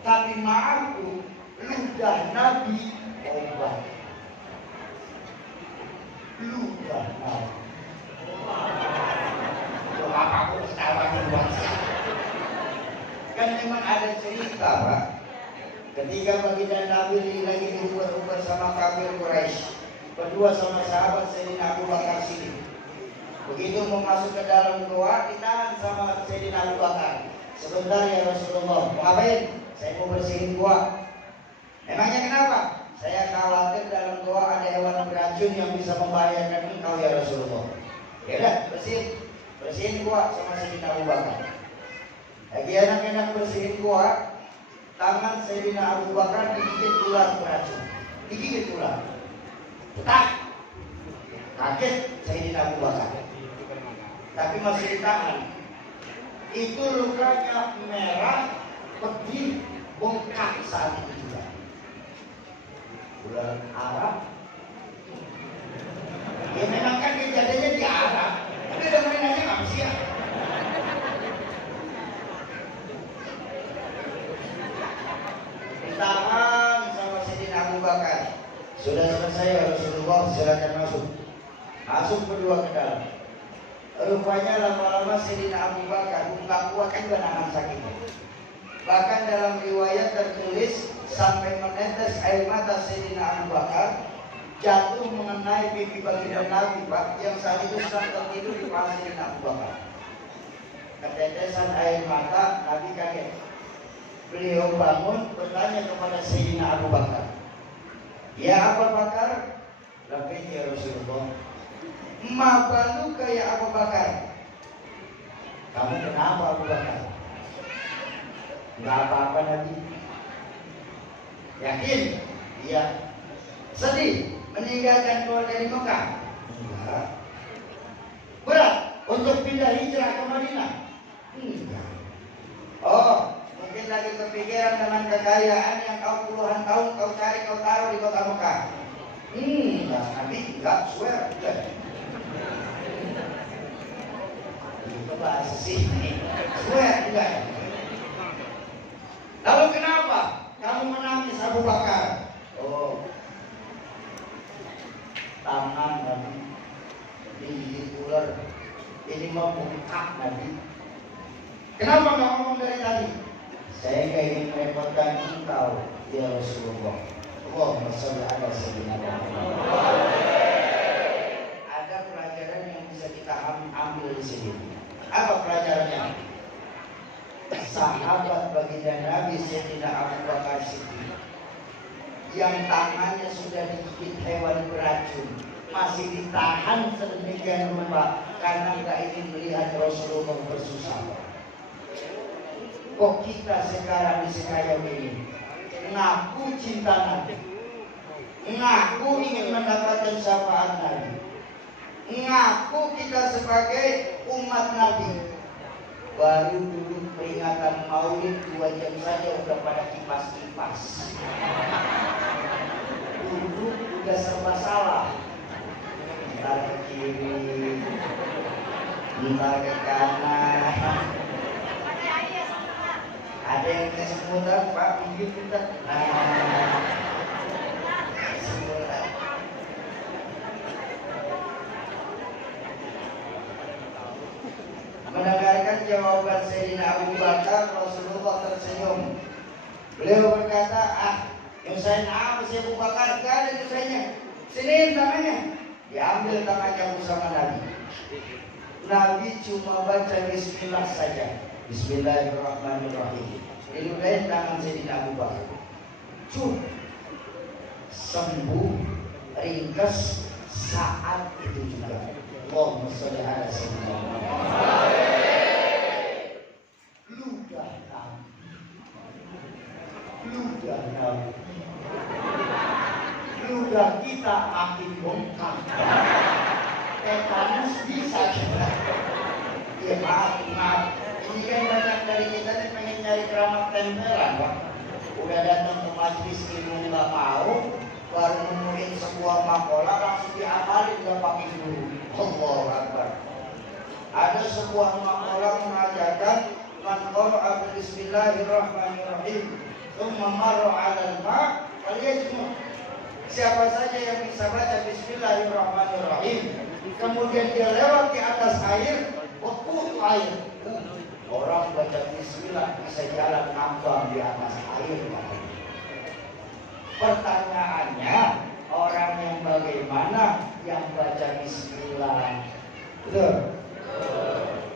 Tapi maaf, Bu, ludah Nabi obat. Ludah Nabi. Apa aku ketawa duluan sih? Kan memang ada cerita, Pak. Ketika baginda Nabi lagi diuber-uber sama kafir Quraisy, berdua sama sahabat Sayyidina Abu Bakar Siddiq. Begitu mau masuk ke dalam goa, ditahan sama Sayyidina Abu Bakar. Sebentar ya Rasulullah, mau ngapain? Saya mau bersihin goa. Emangnya kenapa? Saya khawatir dalam goa ada hewan beracun yang bisa membahayakan engkau ya Rasulullah. Ya udah, bersihin goa sama Sayyidina Abu Bakar. Lagi enak-enak bersihin goa, tangan Sayyidina Abu Bakar digigit ular beracun. Digigit ular. Tak. Kaget Sayyidina Abu Bakar. Tapi masih ditahan. Itu lukanya merah, pedih, bengkak saat itu juga. Ular Arab. Ya memang kan kejadiannya di Arab. Tapi udah main aja nggak sih ya? Ditahan sama Sayyidina Abu Bakar. Sudah selesai ya Rasulullah, silakan masuk. Masuk berdua ke dalam. Rupanya lama-lama Sayyidina Abu Bakar nggak kuat juga nahan sakitnya. Bahkan dalam riwayat tertulis sampai menetes air mata Sayyidina Abu Bakar jatuh mengenai pipi baginda Nabi, Pak, yang saat itu sedang tertidur di paha Sayyidina Abu Bakar. Ketetesan air mata, Nabi kaget. Beliau bangun bertanya kepada Sayyidina Abu Bakar, "Ya Abu Bakar?" "Labbaik ya Rasulullah." "Ma baluka ya Abu Bakar?" "Kamu kenapa Abu Bakar?" "Enggak apa-apa Nabi." "Yakin?" "Iya." "Sedih meninggalkan keluar dari Mekah?" "Enggak." "Berat untuk pindah hijrah ke Madinah?" "Enggak." "Oh, mungkin lagi kepikiran dengan kekayaan yang kau puluhan tahun kau cari, kau taruh di kota Mekah?" "Enggak, Nabi, enggak, swear." Itu bahasa sini. Swear, enggak. "Lalu kenapa kamu menangis Abu Bakar?" "Oh, tangan Nabi digigit ular, ini mau bengkak Nabi." "Kenapa nggak ngomong dari tadi?" "Saya nggak ingin merepotkan engkau ya Rasulullah." Allahumma sholli ala sayyidina Muhammad. Ada pelajaran yang bisa kita ambil di sini. Apa pelajarannya? Sahabat baginda Nabi Sayyidina Abu Bakar Siddiq yang tangannya sudah digigit hewan beracun masih ditahan sedemikian rupa karena tidak ingin melihat Rasulullah bersusah. Kok kita sekarang di sekalian ini ngaku cinta Nabi, ngaku ingin mendapatkan syafaat Nabi, ngaku kita sebagai umat Nabi, Baru dulu peringatan Maulid 2 jam saja udah pada kipas-kipas. Duduk udah serba salah. Entar ke kiri, entar ke kanan. Ada yang ke semutan, Pak, pinggir kita. Semutan. Mendengarkan jawaban Sayyidina Abu Bakar, Rasulullah tersenyum. Beliau berkata, nyusahin apa si Abu Bakar? Gak ada nyusahnya. Sini tangannya. Diambil tangannya bersama Nabi. Nabi cuma baca bismillah saja. Bismillahirrahmanirrahim. Diludahin tangan Sayyidina Abu Bakar. Sembuh, ringkas saat itu juga. Allahumma sholli ala sayyidina Muhammad. Ludah kita makin bongkar. Tetanus bisa kita. Ya maaf. Ini kan banyak dari kita nih pengen nyari keramat tempelan, Pak. Udah datang ke majelis ilmu nggak mau, baru nemuin sebuah makalah langsung diamalin nggak pakai guru. Allahu Akbar. Ada sebuah makalah mengajarkan man qara'a bismillahirrahmanirrahim tsumma marra 'alal ma' falyajmu. Siapa saja yang bisa baca bismillahirrahmanirrahim kemudian dia lewat di atas air, waktu air. Orang baca bismillah bisa jalan ngambang di atas air. Pertanyaannya, orang yang bagaimana yang baca bismillah? Betul.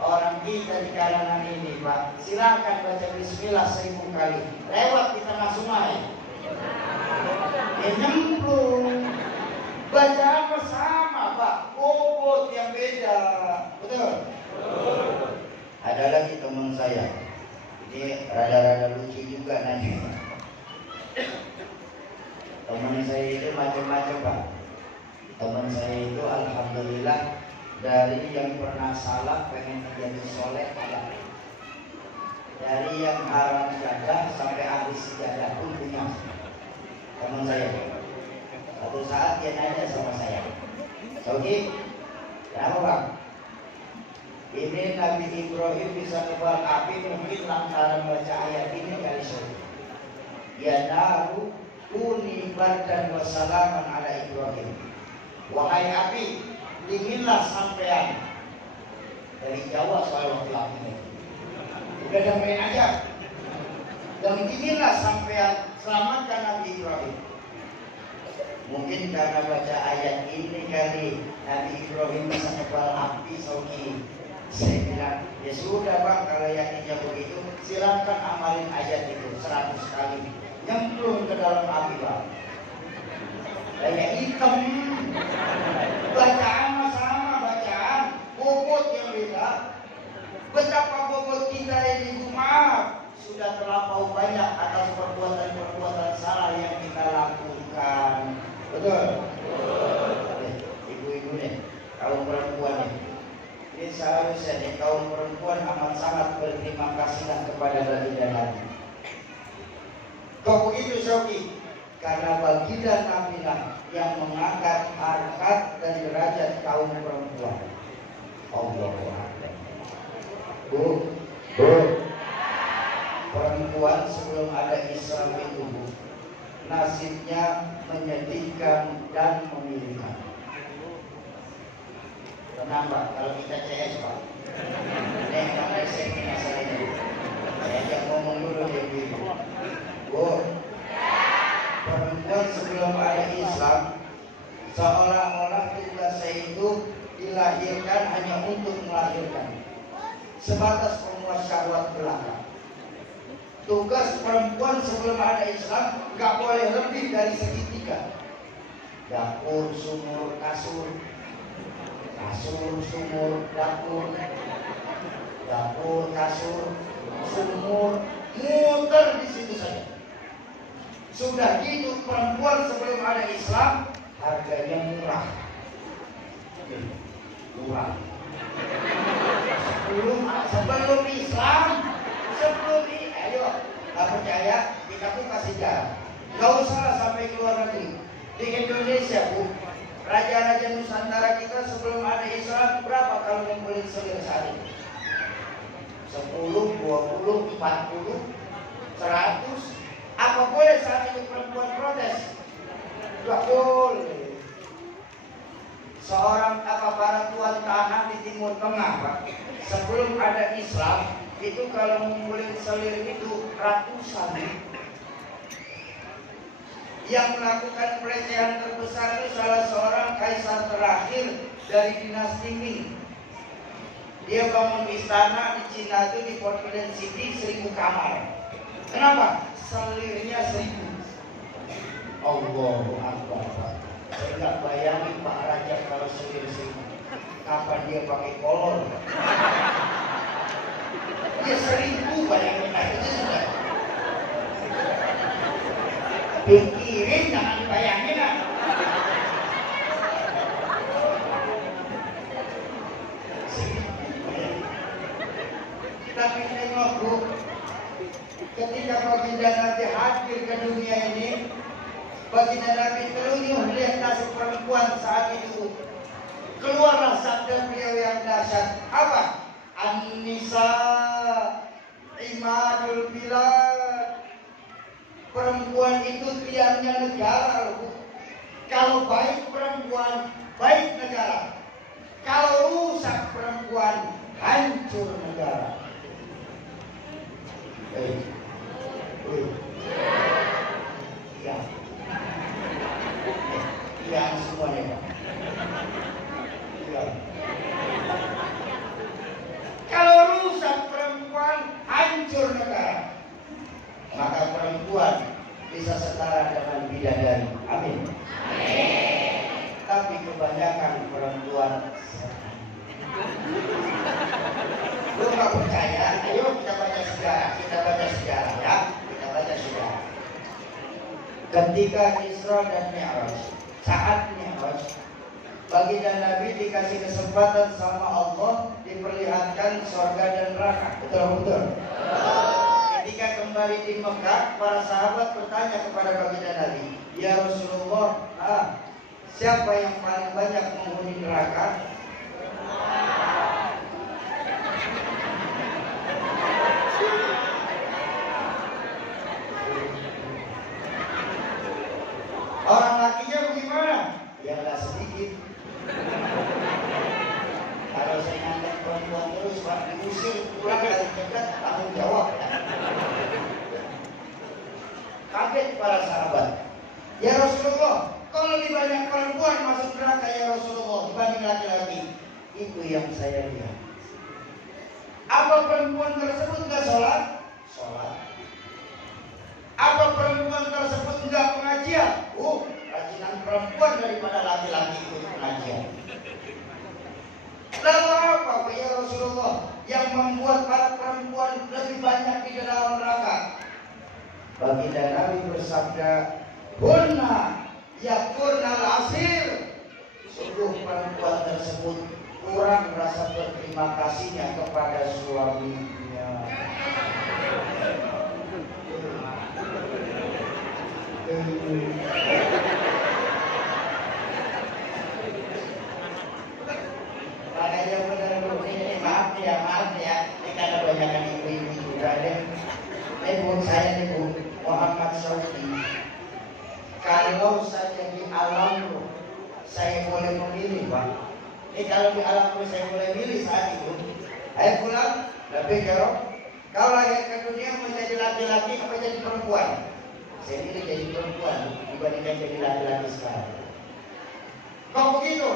Orang kita di kalangan ini, Pak, silakan baca bismillah 1000 kali. Lewat di tengah sungai. Nyemplung. Bacaan bersama, Pak. Bobot yang beda. Betul. Ada lagi teman saya. Ini rada-rada lucu juga nanya. Teman saya itu macam-macam, Pak. Teman saya itu alhamdulillah dari yang pernah salah pengen menjadi soleh ada. Dari yang haram jadah sampai habis jadah pun punya. Teman saya. Satu saat dia nanya sama saya, Sogi, kenapa Bang? Ini Nabi Ibrahim bisa kebal api mungkin lantaran baca ayat ini kali Sogi. Ya naru kuni bardan wassalaman ala Ibrahim. Wahai api, dinginlah sampean. Dari Jawa soal waktu ini. Udah damaiin aja. Dan dinginlah sampean, selamatkan Nabi Ibrahim. Mungkin karena baca ayat ini kali Nabi Ibrahim bisa kebal api Sogi. Saya bilang, ya sudah Bang, kalau yakinnya begitu silakan amalin ayat itu 100 kali. Nyemplung ke dalam api Bang. Kayak hitam. Bacaan sama bacaan, bobot yang beda. Betapa bobot kita ini, maaf, sudah terlampau banyak atas perbuatan-perbuatan salah yang kita lakukan. Betul? Ibu-ibu nih, kaum perempuan nih. Ini seharusnya nih, kaum perempuan amat sangat berterima kasih kepada baginda Nabi. Kok begitu Soki? Karena baginda Nabi yang mengangkat harkat dan derajat kaum perempuan. Allahu Akbar. Bu, perempuan sebelum ada Islam itu, Bu, nasibnya menyedihkan dan memilukan. Kenapa? Kalau kita CS Pak, ini karena SMP masalah ini. Saya ajak ngomong dulu ya Bu. Bu, perempuan sebelum ada Islam seolah-olah tugasnya itu dilahirkan hanya untuk melahirkan, sebatas pemuas syahwat belaka. Tugas perempuan sebelum ada Islam gak boleh lebih dari segitiga. Dapur, sumur, kasur. Kasur, sumur, dapur. Dapur, kasur, sumur, muter di situ saja. Sudah gitu perempuan sebelum ada Islam harganya murah. Murah. Sebelum ada Sebelum Islam, ayo, nggak percaya, kita pun kasih jalan. Nggak usah sampai ke luar negeri. Di Indonesia, Bu, raja-raja Nusantara kita sebelum ada Islam berapa kalau ngumpulin selir sehari? 10, 20, 40, 100. Apa boleh saat itu perempuan protes? Nggak boleh. Seorang para tuan tanah di Timur Tengah, Pak, sebelum ada Islam itu kalau ngumpulin selir itu ratusan. Yang melakukan pelecehan terbesar itu salah seorang kaisar terakhir dari dinasti Ming. Dia bangun istana di Cina itu di Forbidden City 1000 kamar. Kenapa? Selirnya 1000. Allahu Akbar. Saya nggak bayangin Pak Raja kalau selir 1000. Kapan dia pakai kolor? Dia 1000 bayangin aja sudah. Pikirin, jangan dibayangin lah. Tapi tengok Bu, ketika baginda Nabi hadir ke dunia ini, baginda Nabi terenyuh lihat nasib perempuan saat itu. Keluarlah sabda beliau yang dahsyat. Apa? An-nisa imadul bilad. Perempuan itu tiangnya negara. Kalau baik perempuan, baik negara. Kalau rusak perempuan, hancur negara. Iya. Iya semuanya, Pak. Iya. Kalau rusak perempuan, hancur negara. Maka perempuan bisa setara dengan bidadari. Amin. Amin. Tapi kebanyakan perempuan lu nggak percaya? Ayo kita baca sejarah. Ya. Kita baca sejarah. Ketika Isra dan Mi'raj, saat Mi'raj, baginda Nabi dikasih kesempatan sama Allah diperlihatkan surga dan neraka. Betul. Ketika kembali di Mekah, para sahabat bertanya kepada baginda Nabi, "Ya Rasulullah, siapa yang paling banyak menghuni neraka?" Orang lakinya bagaimana? Ya nggak sedikit. Kalau saya ngangkat perempuan terus, Pak, diusir pulang dari dekat, tanggung jawab. Kaget para sahabat. Ya Rasulullah, kalau lebih banyak perempuan masuk neraka ya Rasulullah dibanding laki-laki. Itu yang saya lihat. Apa perempuan tersebut nggak sholat? Sholat. Apa perempuan tersebut nggak pengajian? Rajinan perempuan daripada laki-laki itu pengajian. Lalu apa ya Rasulullah yang membuat para perempuan lebih banyak di dalam neraka? Baginda Nabi bersabda, "Hunna yakurnal asir." Sungguh perempuan tersebut kurang rasa berterima kasihnya kepada suaminya. Makanya benar ini maaf ya, ini karena banyak ibu-ibu juga deh. Ibu saya nih Bu, Muhammad Sauki. Kalau saja di alam saya boleh memilih, Pak. Kalau di alam saya boleh milih saat itu, ayo pulang, lebih kalau lahir ke dunia menjadi laki-laki apa jadi perempuan? Saya pilih jadi perempuan dibandingkan jadi laki-laki sekarang. Kok begitu?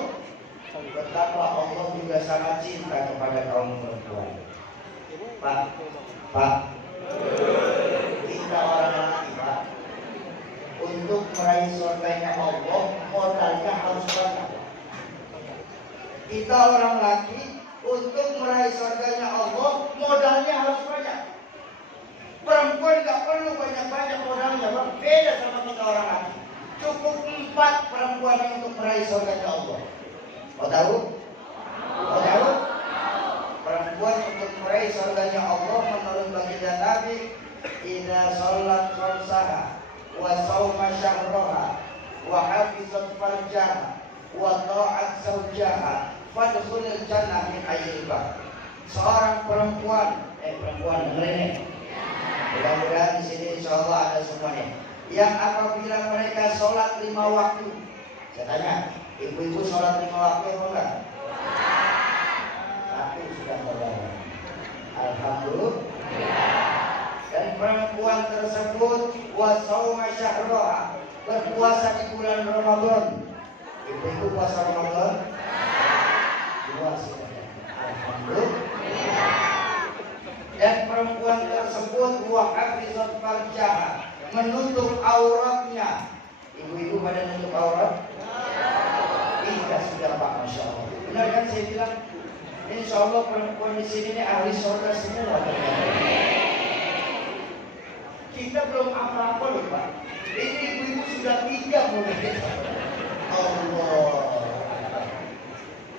Betapa Allah juga sangat cinta kepada kaum perempuan. Pak, kita orang laki, Pak, untuk meraih surganya Allah modalnya harus banyak. Kita orang laki untuk meraih surganya Allah modalnya harus banyak. Perempuan nggak perlu banyak-banyak modalnya, Pak. Beda sama kita orang laki. Cukup 4 perempuan yang untuk meraih surganya Allah. Mau tahu? Perempuan untuk meraih meraih surganya Allah menurut baginda Nabi, idza shollat khamsaha wa shauma syahraha wa hafizat farjaha wa ta'at zawjaha fadkhulul jannah min ayyil bab. Seorang perempuan dengerin. Mudah-mudahan di sini insyaallah ada semuanya. Yang apabila mereka sholat 5 waktu. Saya tanya, ibu-ibu sholat 5 waktu apa enggak? Satu sudah terbawa. Alhamdulillah. Dan perempuan tersebut wasauma syahraha, berpuasa di bulan Ramadan. Ibu-ibu puasa Ramadan? Dua sudah. Alhamdulillah. Dan perempuan tersebut wahafizat farjaha, menutup auratnya. Ibu-ibu pada menutup aurat? Iya sudah Pak, Masya Allah. Benar kan saya bilang? Insya Allah perempuan di sini ini ahli surga semua. Kita belum apa-apa loh Pak. Ini ibu-ibu sudah 3 mulai. Allah.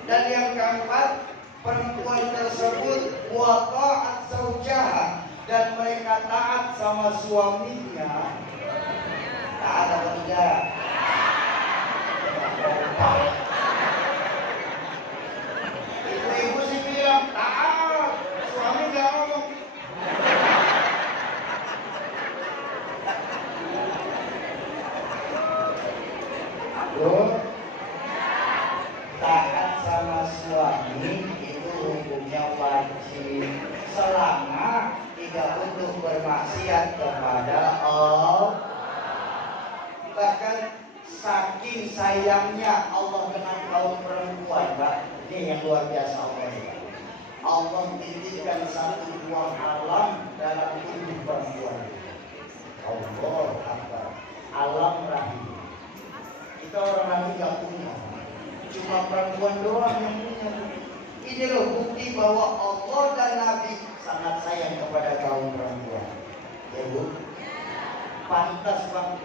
Dan yang keempat, perempuan tersebut wa ta'at zawjaha, dan mereka taat sama suaminya. Taat atau tidak? Ibu-ibu sih bilang taat, suami nggak ngomong. Taat sama suami itu hukumnya wajib selama tidak untuk bermaksiat kepada Allah. Bahkan saking sayangnya Allah dengan kaum perempuan, Pak. Ini yang luar biasa Allah. Allah titipkan satu buah alam dalam tubuh perempuan. Allah Akbar. Alam rahim. Kita orang lagi nggak punya, cuma perempuan doang yang punya. Ini loh bukti bahwa Allah dan Nabi sangat sayang kepada kaum perempuan. Ya Bu, pantas Pak.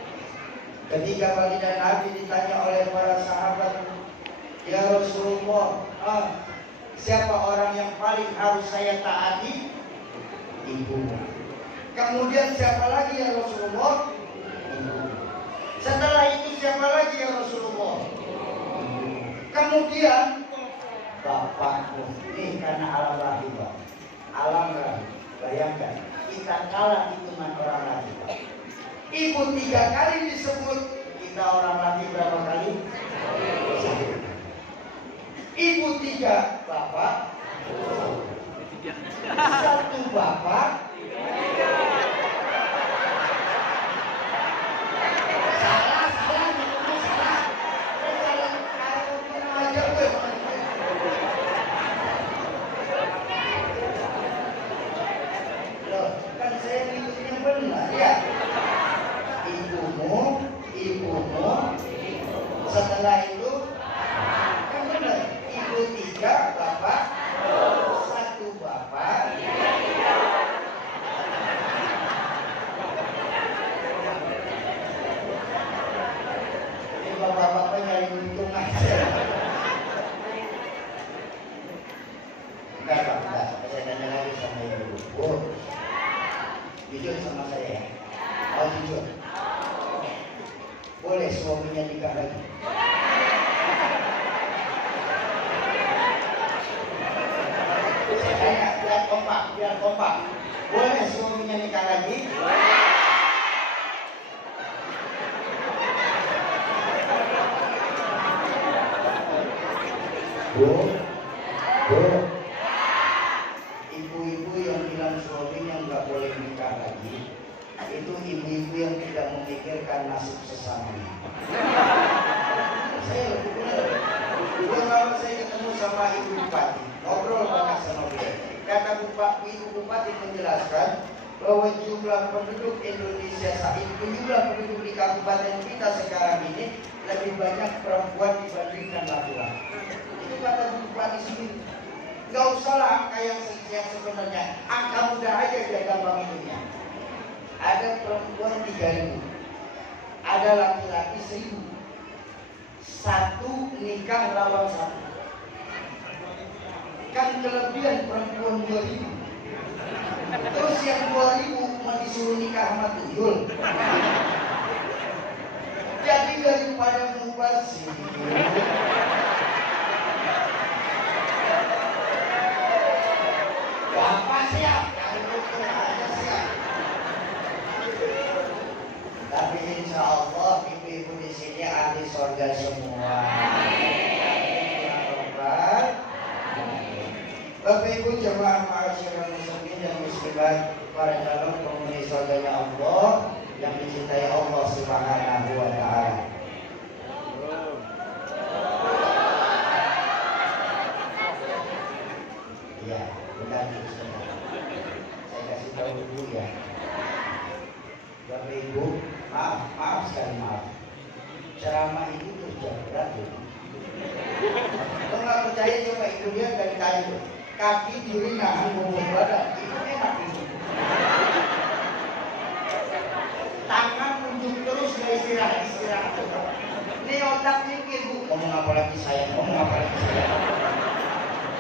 Ketika baginda Nabi ditanya oleh para sahabat, ya Rasulullah, siapa orang yang paling harus saya taati? Ibu. Kemudian siapa lagi ya Rasulullah? Ibu. Setelah itu siapa lagi ya Rasulullah? Kemudian bapakku. Ini karena alam rahim, Pak. Alam rahim. Bayangkan, kita kalah hitungan orang laki. Ibu 3 kali disebut, kita orang laki berapa kali? 1. Ibu 3, bapak 1 bapak. Setelah itu kan benar, ibu 3, bapak 1 bapak. Ini bapak-bapak nyari untung aja. Enggak Pak, enggak. Saya tanya lagi sama ibu. Bu, jujur sama saya ya. Oh jujur. Boleh suaminya nikah lagi? Saya tanya, biar kompak. Boleh suaminya nikah lagi? Bu, ibu-ibu yang bilang suaminya nggak boleh nikah lagi, itu ibu-ibu yang tidak memikirkan nasib sesamanya. Saya lebih benar. Dua kali saya ketemu sama ibu bupati, ngobrol banyak sama beliau. Kata ibu bupati menjelaskan bahwa jumlah penduduk Indonesia saat ini, jumlah penduduk di kabupaten kita sekarang ini lebih banyak perempuan dibandingkan laki-laki. Itu kata bupati sendiri. Gak usahlah angka yang sebenarnya, angka mudah aja dia gampang itunya. Ada perempuan 3.000, ada laki-laki 1.000. 1 nikah lawan 1. Kan kelebihan perempuan 2.000. Terus yang 2000 mau disuruh nikah sama tuyul. Jadi daripada mubazir, Bapak siap, aja siap. Tapi insya Allah ibu-ibu di sini ahli surga semua. Bapak Ibu jemaah ma'asyiral muslimin dan muslimat, para calon penghuni surganya Allah yang dicintai Allah Subhanahu wa taala. Ya, benar sebentar. Saya kasih tahu dulu ya. Bapak Ibu, maaf sekali maaf. Ceramah itu kerja berat ya. Kalau nggak percaya coba ibu lihat dari tadi tuh. Kaki kiri nahan bobot badan, itu enak itu. Tangan unjuk terus nggak istirahat. Ini otak mikir bu, ngomong apa lagi saya,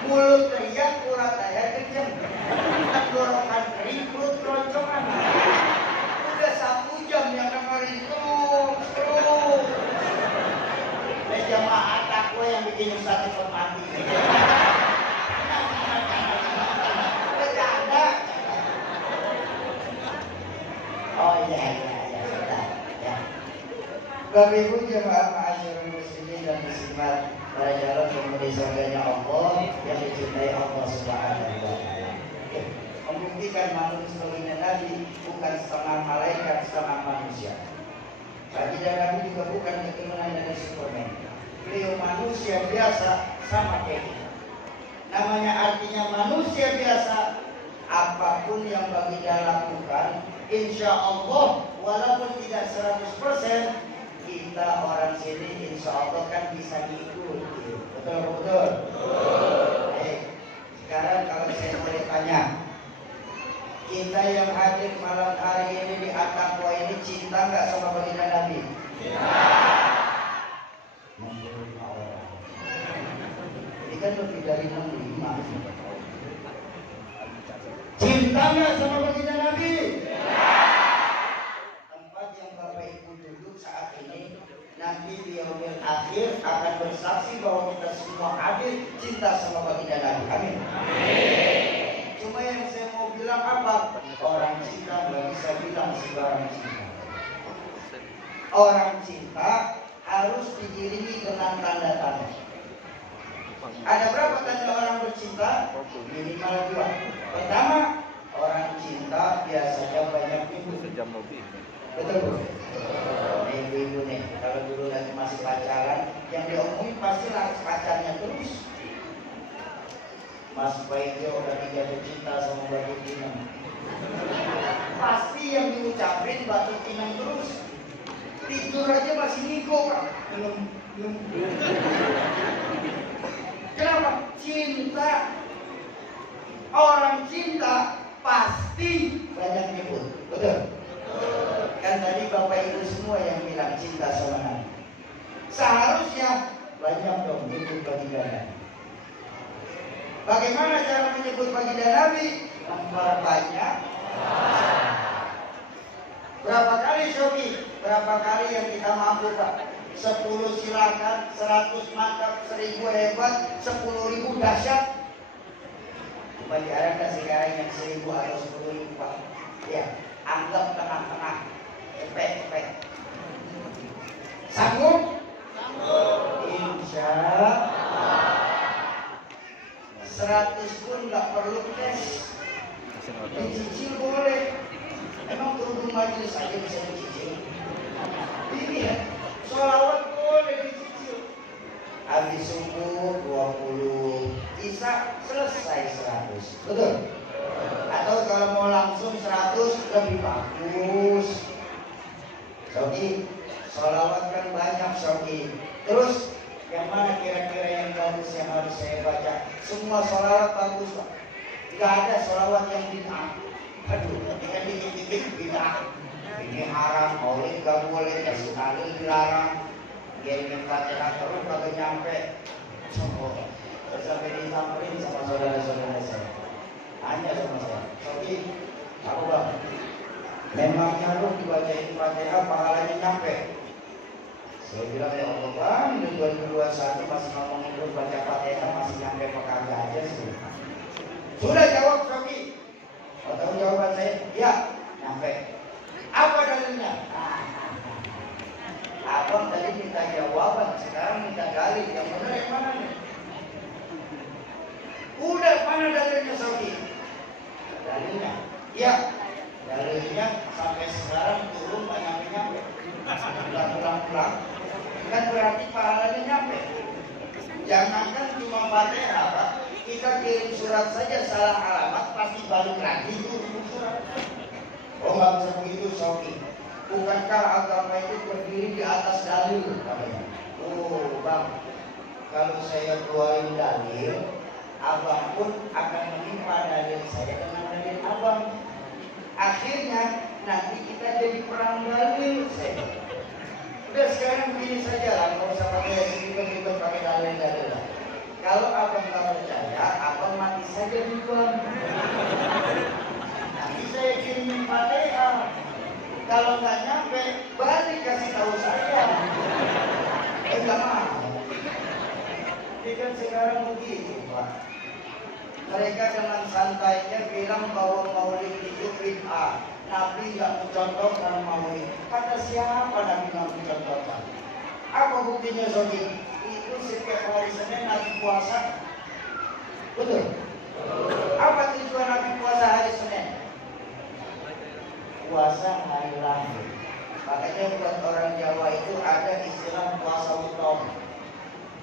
Mulut teriak, urat daya kenceng. Tenggorokan kering, perut keroncongan. Udah 1 jam yang kemarin terus. Jamaah takwa yang bikin Ustaz cepat mati. Bercanda. Oh iya. Bapak Ibu jemaah ma'asyiral muslimin dan muslimat, para calon penghuni surganya Allah yang dicintai Allah Subhanahu wa taala. Membuktikan manusia Nabi bukan setengah malaikat, setengah manusia. Baginda Nabi juga bukan keturunan dari Superman. Beliau manusia biasa sama kayak kita. Namanya artinya manusia biasa. Apapun yang baginda lakukan, insya Allah walaupun tidak 100%, kita orang sini insya Allah kan bisa diikuti. Betul? Sekarang kalau saya boleh tanya, kita yang hadir malam hari ini di At-Taqwa ini cinta nggak sama baginda Nabi? Ini kan lebih dari 65. Cinta nggak sama baginda Nabi? Tempat yang Bapak Ibu duduk saat ini, nanti di yaumil akhir akan bersaksi bahwa kita semua hadir cinta sama baginda Nabi. Amin. Cuma yang saya mau bilang apa? Orang cinta nggak bisa bilang sembarang cinta. Orang cinta harus diiringi dengan tanda-tanda. Ada berapa tanda orang bercinta? Minimal 2. Pertama, orang cinta biasanya banyak ibu. Betul. Ibu-ibu nih, kalau dulu lagi masih pacaran, yang diomongin pasti langsung pacarnya terus. Mas Baijo lagi jatuh cinta sama Batu Pinang. Pasti yang diucapin Batu Pinang terus. Tidur aja masih niko kan. Kenapa? Cinta. Orang cinta pasti banyak nyebut. Betul? Kan tadi Bapak Ibu semua yang bilang cinta sama Nabi. Seharusnya banyak dong nyebut baginda Nabi. Bagaimana cara menyebut baginda Nabi? Memperbanyak. Berapa kali Shoki? Berapa kali yang kita mampu Pak? 10 silakan, 100 mantap, 1000 hebat, 10.000 dahsyat. Cuma diarahkan sekarang yang 1000 atau 10.000 Pak. Ya, anggap tengah-tengah. Cepet. Sanggup? Insya Allah. 100 pun nggak perlu tes. Dicicil boleh. Emang kerudung majelis aja bisa dicicil. Ini ya, sholawat boleh dicicil. Habis subuh 20, Isya selesai 100. Betul? Atau kalau mau langsung 100 lebih bagus. Soki, sholawat kan banyak Soki. Terus yang mana kira-kira yang bagus yang harus saya baca? Semua sholawat bagus Pak. Gak ada sholawat yang bid'ah. Aduh, ini kan dikit-dikit bid'ah. Ini haram, maulid gak boleh, kasih tahlil dilarang. Gengin Fatihah terus kagak nyampe. Terus sampai disamperin sama saudara-saudara saya. Tanya sama saya, Soki Sofi, apa bang? Memangnya lu dibacain Fatihah pahalanya nyampe? Saya bilang ya Allah bang, ini 2021 masih ngomongin lu baca Fatihah masih nyampe apa kagak aja sih. Sudah jawab Sofi. Mau tahu jawaban saya? Ya, nyampe. Apa dalilnya? Abang tadi minta jawaban, sekarang minta dalil. Yang benar yang mana nih? Udah, mana dalilnya Sofi? Dalilnya? Ya, dalilnya sampai sekarang turun tak nyampe-nyampe. Pulang-pulang. Kan berarti pahalanya nyampe. Jangankan cuma Fatihah, Pak. Kita kirim surat saja salah alamat pasti balik lagi itu surat. Oh nggak bisa begitu Sofi. Bukankah agama itu berdiri di atas dalil? Oh bang, kalau saya keluarin dalil, abang pun akan menimpa dalil saya dengan dalil abang. Akhirnya nanti kita jadi perang dalil. Udah sekarang begini saja lah, nggak usah pakai ribet-ribet pakai dalil-dalil lah. Kalau abang nggak percaya, abang mati saja duluan. Nanti saya kirimin Fatihah. Kalau nggak nyampe, balik kasih tahu saya. Nggak mau. Ini kan sekarang begitu, Pak. Mereka dengan santainya bilang bahwa maulid itu bid'ah. Nabi nggak mencontohkan maulid. Kata siapa Nabi nggak mencontohkan? Apa buktinya Sofi? Itu setiap hari Senin Nabi puasa. Betul? Apa tujuan Nabi puasa hari Senin? Puasa hari lahir. Makanya buat orang Jawa itu ada istilah puasa utom.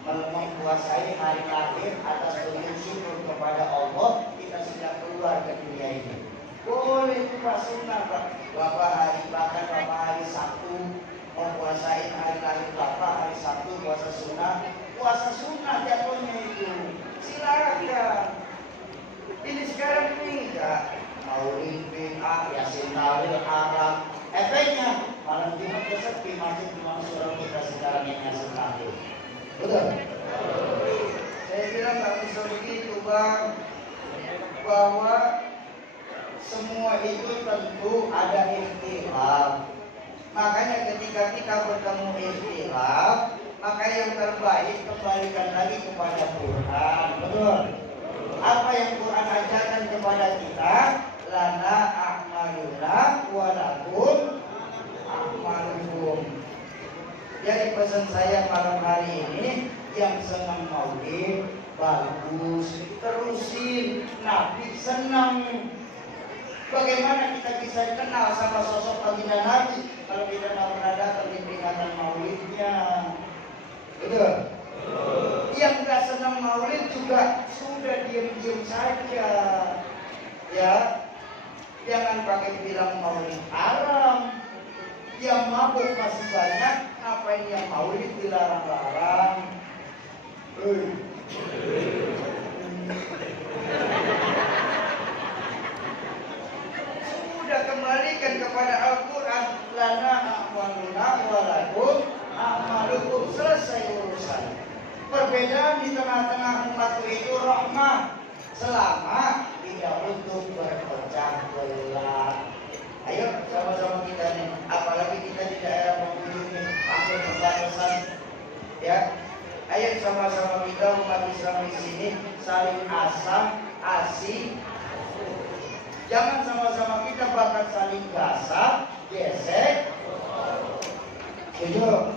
Mempuasai hari lahir atas syukur kepada Allah kita sudah keluar ke dunia ini. Boleh itu Pak sunnah Pak. Bahkan Bapak hari Sabtu mempuasai hari lahir Bapak hari Sabtu puasa sunnah. Puasa sunnah jatuhnya itu. Silakan. Ini sekarang ini enggak. Maulid bid'ah, Yasin Tawil, Arab. Efeknya malam Jumat kesepi masjid cuma suruh kita sekarang yang Yasin Tawil. Betul? Saya bilang nggak bisa begitu bang. Bahwa semua itu tentu ada ikhtilaf. Makanya ketika kita bertemu ikhtilaf, maka yang terbaik kembalikan lagi kepada Quran. Betul? Apa yang Quran ajarkan kepada kita? Lana a'maluna walakum a'malukum. Jadi pesan saya malam hari ini, yang senang maulid bagus, terusin. Nabi senang. Bagaimana kita bisa kenal sama sosok baginda Nabi kalau kita tidak pernah datang di peringatan maulidnya? Betul? Yang nggak senang maulid juga sudah diam-diam saja, ya. Jangan pakai bilang maulid haram. Yang mabuk masih banyak, ngapain yang maulid dilarang-larang? Sudah kembalikan kepada Al-Quran. Lana a'maluna walakum a'malukum. Selesai urusan. Perbedaan di tengah-tengah umat itu rahmah, selama tidak untuk berpecah belah. Ayo sama-sama kita nih, apalagi kita di daerah pemilih nih, hampir perbatasan, ya. Ayo sama-sama kita umat Islam di sini saling asih. Jangan sama-sama kita bahkan saling gasak, gesek. Setuju?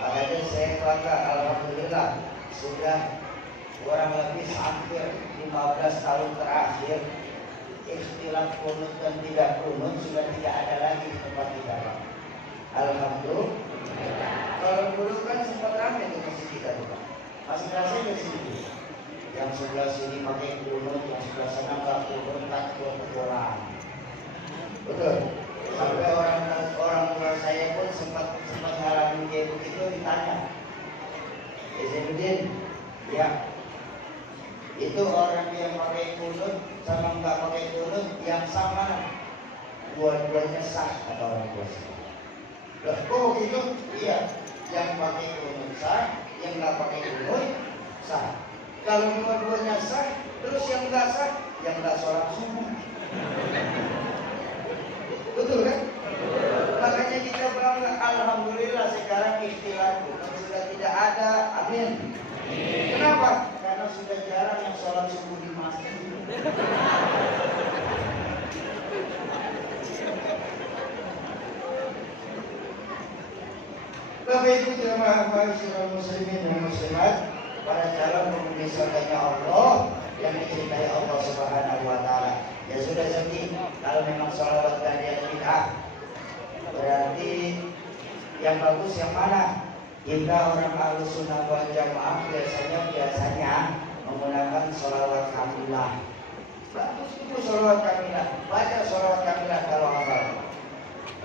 Makanya saya bangga, alhamdulillah sudah kurang lebih hampir 15 tahun terakhir ikhtilaf kunut dan tidak kunut sudah tidak ada lagi di tempat kita. Alhamdulillah. Kalau dulu kan sempat ramai di masjid kita juga. Masing-masing di sini. Yang sebelah sini pakai kunut, yang sebelah sana nggak kunut, tak kurang. Betul. Sampai orang tua saya pun sempat ngalamin kayak begitu, ditanya, Zainuddin, ya, itu orang yang pakai kunut sama nggak pakai kunut yang sama, dua-duanya sah kata orang tua saya. Loh, kok gitu? Iya, yang pakai kunut sah, yang nggak pakai kunut sah. Kalau dua-duanya sah, terus yang nggak sah yang nggak sholat subuh. Betul kan? Makanya kita bangga, alhamdulillah sekarang ikhtilaf sudah tidak ada. Amin. Kenapa? Karena sudah jarang yang sholat subuh di masjid. Bapak Ibu jemaah masyarakat muslimin dan muslimat, para calon penghuni surganya Allah yang dicintai Allah Subhanahu wa taala. Ya sudah jadi, kalau memang sholawat kalian bid'ah, berarti yang bagus yang mana? Kita orang Ahlus Sunnah wal Jamaah biasanya menggunakan sholawat kamilah. Bagus itu sholawat kamilah. Baca sholawat kamilah kalau hafal.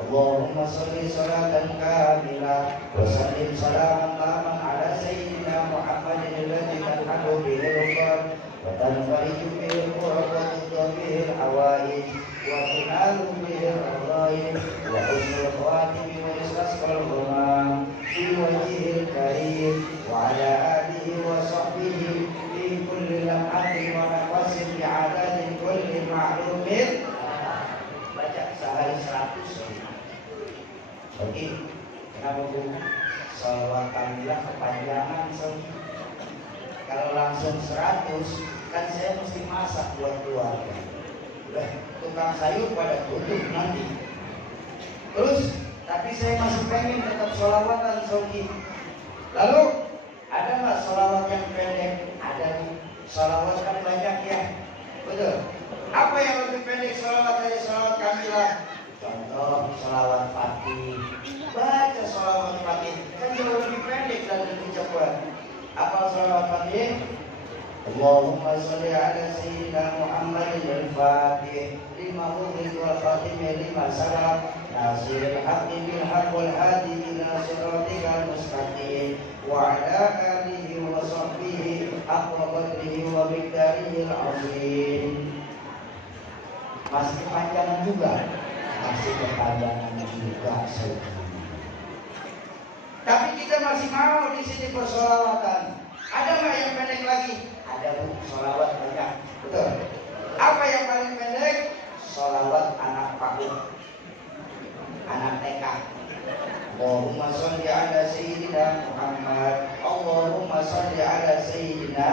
Allahumma sholli sholatan kamilah wa sallim salaman taman ala sayyidina Muhammadin alladzi tanhalu bihi al-qurb wa tanfariju bihi al-qurb wa tudda bihi al-hawaij wa tunalu bihi al-ghaib wa husnul khawatim wa istasqal ghamam fi wajhil karim wa ala alihi wa sahbihi fi kulli lamhatin wa nafasin bi adadin kulli ma'lumin. Baca sehari 100. Oke, kenapa Bu? Sholawat kamilah kepanjangan soalnya. Kalau langsung 100, kan saya mesti masak buat keluarga. Udah tukang sayur pada tutup nanti. Terus, tapi saya masih pengen tetap sholawatan soalnya. Lalu, ada nggak sholawat yang pendek? Ada nih. Sholawat kan banyak ya, betul. Apa yang lebih pendek sholawat dari sholawat kamilah? Contoh sholawat Fatih. Baca sholawat Fatih kan jauh lebih pendek dan lebih cepat. Apa sholawat Fatih? Allahumma sholli ala sayyidina Muhammadin al-Fatih lima ughliqa wal khatim lima sabaq nasiril haqqi bil haqq wal hadi ila siratikal mustaqim wa ala alihi wa sahbihi haqqa qadrihi wa miqdarihi al-azim. Masih kepanjangan juga. Masih kepanjangan juga saudara. Tapi kita masih mau di sini bersolawatan. Ada nggak yang pendek lagi? Ada Bu, solawat banyak. Betul. Apa yang paling pendek? Solawat anak PAUD, anak TK. Allahumma sholli ala sayyidina Muhammad. Allahumma sholli ala sayyidina.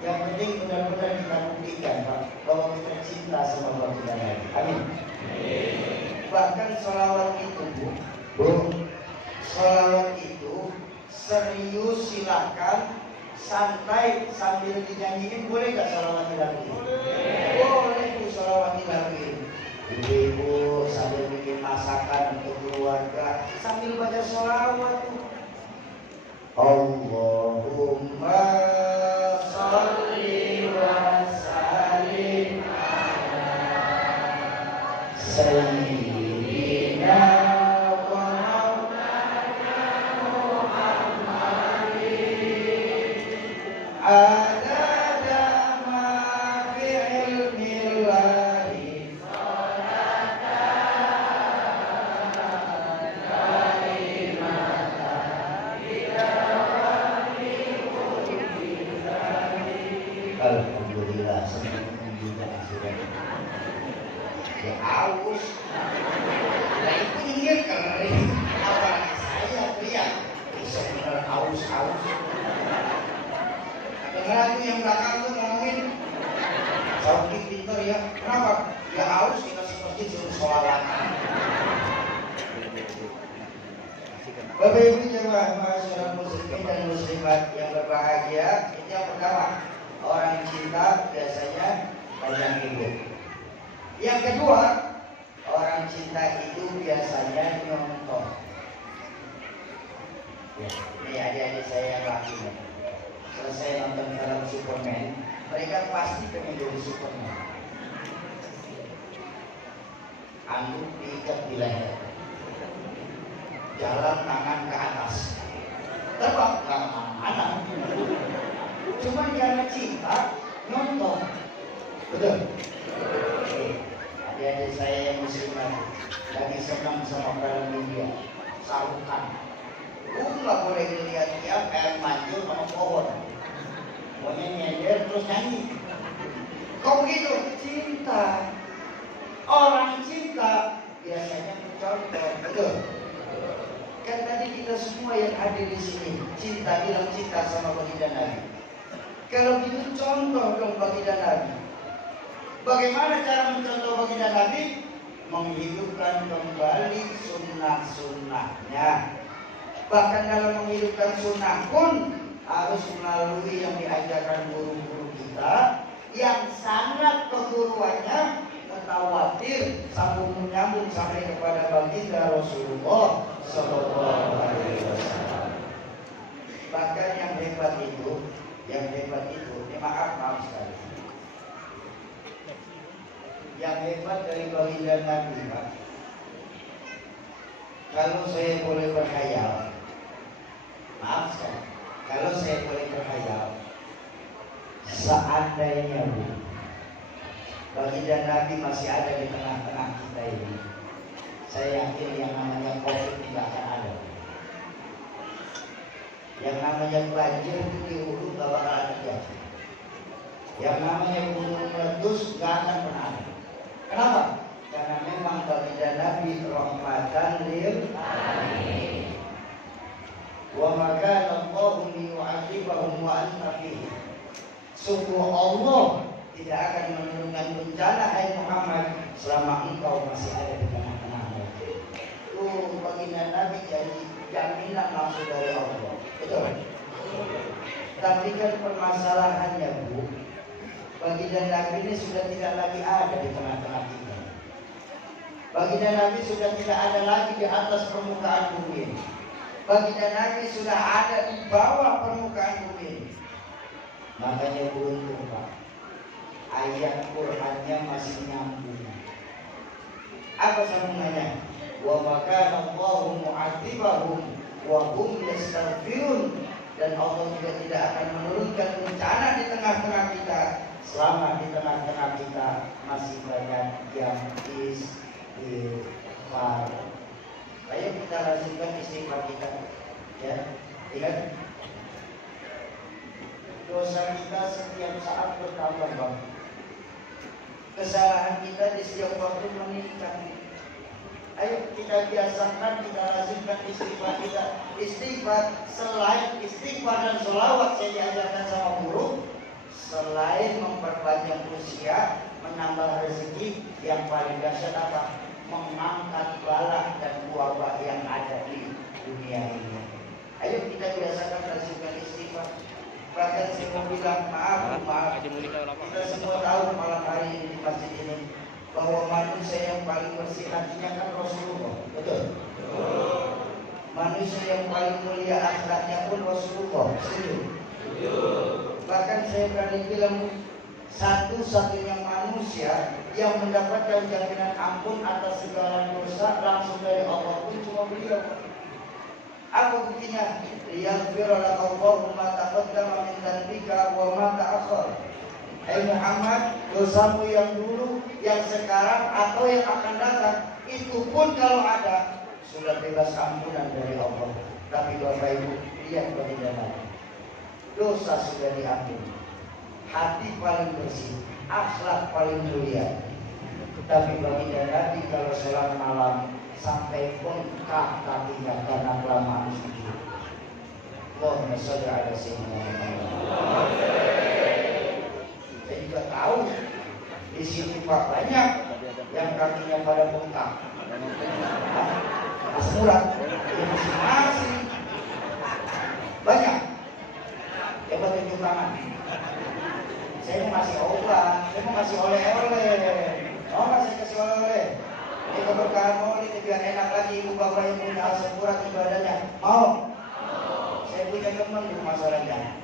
Yang penting benar-benar kita buktikan Pak, bahwa kita cinta sama Baginda Nabi. Amin. Bahkan sholawat itu Bu, sholawat itu serius silahkan, santai sambil dinyanyiin, boleh gak sholawat dilakuin? Boleh Bu, sholawat dilakuin. Ibu-ibu sambil bikin masakan untuk keluarga, sambil baca sholawat tuh. Allahumma sholli wa sallim ala sayyidina wa maulana Muhammadin adada ma fi ilmillahi alhamdulillah, senang juga sudah. Ya aus. Nah itu ingin kering. Apalagi saya pria. Bisa benar aus. Dengar itu yang belakang tuh ngomongin. Sauki pintar ya. Kenapa? Ya aus kita seperti suruh sholawat. Bapak Ibu jemaah masyarakat muslimin dan muslimat yang berbahagia, ini yang pertama. Orang cinta biasanya banyak hidup. Yang kedua, orang cinta itu biasanya nyontoh. Ini adik-adik saya yang laki. Selesai nonton film Superman, mereka pasti pengen jadi Superman. Anduk diikat di leher, jalan tangan ke atas, terbang ke mana-mana. Cuma karena cinta, nonton. Betul? Adik-adik saya yang muslimat lagi senang sama film India, sarukan. Nggak boleh dilihat dia kayak manjur sama pohon. Pokoknya nyender terus nyanyi. Kok begitu? Cinta. Orang cinta biasanya mencontoh, betul? Kan tadi kita semua yang hadir di sini cinta, bilang cinta sama baginda Nabi. Kalau gitu contoh dong baginda Nabi. Bagaimana cara mencontoh baginda Nabi? Menghidupkan kembali sunnah-sunnahnya. Bahkan dalam menghidupkan sunnah pun harus melalui yang diajarkan guru-guru kita yang sangat keguruannya mutawatir sambung menyambung sampai kepada baginda Rasulullah Sallallahu Alaihi Wasallam. Bahkan yang hebat itu, ini maaf sekali. Yang hebat dari baginda Nabi, Pak. Kalau saya boleh berkhayal, maaf sekali. Kalau saya boleh berkhayal, seandainya Bu, baginda Nabi masih ada di tengah-tengah kita ini, saya yakin yang namanya COVID tidak akan ada. Yang namanya banjir itu di hulu gak bakal ada. Yang namanya gunung meletus gak akan pernah ada. Kenapa? Karena memang baginda Nabi rahmatan lil alamin. Wa maka Allahu liyu'adzibahum wa anta fihi. Sungguh Allah tidak akan menurunkan bencana hai Muhammad selama engkau masih ada di tengah-tengah mereka. Baginda Nabi jadi jaminan langsung dari Allah. Betul? Tapi kan permasalahannya Bu, baginda Nabi ini sudah tidak lagi ada di tengah-tengah kita. Baginda Nabi sudah tidak ada lagi di atas permukaan bumi. Baginda Nabi sudah ada di bawah permukaan bumi. Makanya beruntung Pak, ayat Qur'annya masih nyambung. Apa sambungannya? Wa maka Allahu mu'adzibahum wa hum yastaghfirun. Dan Allah juga tidak akan menurunkan bencana di tengah-tengah kita selama di tengah-tengah kita masih banyak yang istighfar. Ayo kita lazimkan istighfar kita, ya. Ingat, dosa kita setiap saat bertambah Bang. Kesalahan kita di setiap waktu meningkat. Ayo kita biasakan, kita lazimkan istighfar kita. Istighfar, selain istighfar dan sholawat saya diajarkan sama guru, selain memperpanjang usia, menambah rezeki, yang paling dahsyat apa? Mengangkat bala dan wabah yang ada di dunia ini. Ayo kita biasakan lazimkan istighfar. Bahkan saya mau bilang maaf, kita semua tahu malam hari ini di masjid ini bahwa manusia yang paling bersih hatinya kan Rasulullah, betul? Manusia yang paling mulia akhlaknya pun Rasulullah, setuju? Bahkan saya berani bilang satu-satunya manusia yang mendapatkan jaminan ampun atas segala dosa langsung dari Allah pun cuma beliau. Apa buktinya? Liyaghfira lakallahu ma taqaddama min dhanbika wa ma ta'akhkhar. Hai Muhammad, dosamu yang dulu, yang sekarang atau yang akan datang, itu pun kalau ada sudah bebas ampunan dari Allah. Tapi Bapak Ibu, lihat bagaimana dosa sudah diampuni, hati paling bersih, akhlak paling mulia. Tapi baginda Nabi kalau sholat malam sampai bengkak kakinya karena kelamaan sujud. Allahumma sholli ala sayyidina Muhammad. Saya juga tahu di sini Pak banyak yang kakinya pada bengkak. Mas Murad, masih banyak. Coba tunjuk tangan. Saya mau ngasih obat, saya mau ngasih oleh-oleh. Mau nggak saya kasih oleh-oleh? Ini keberkahan maulid biar enak lagi ibu bapak yang punya al-sempurna ibadahnya. Mau? Saya punya teman di masalahnya.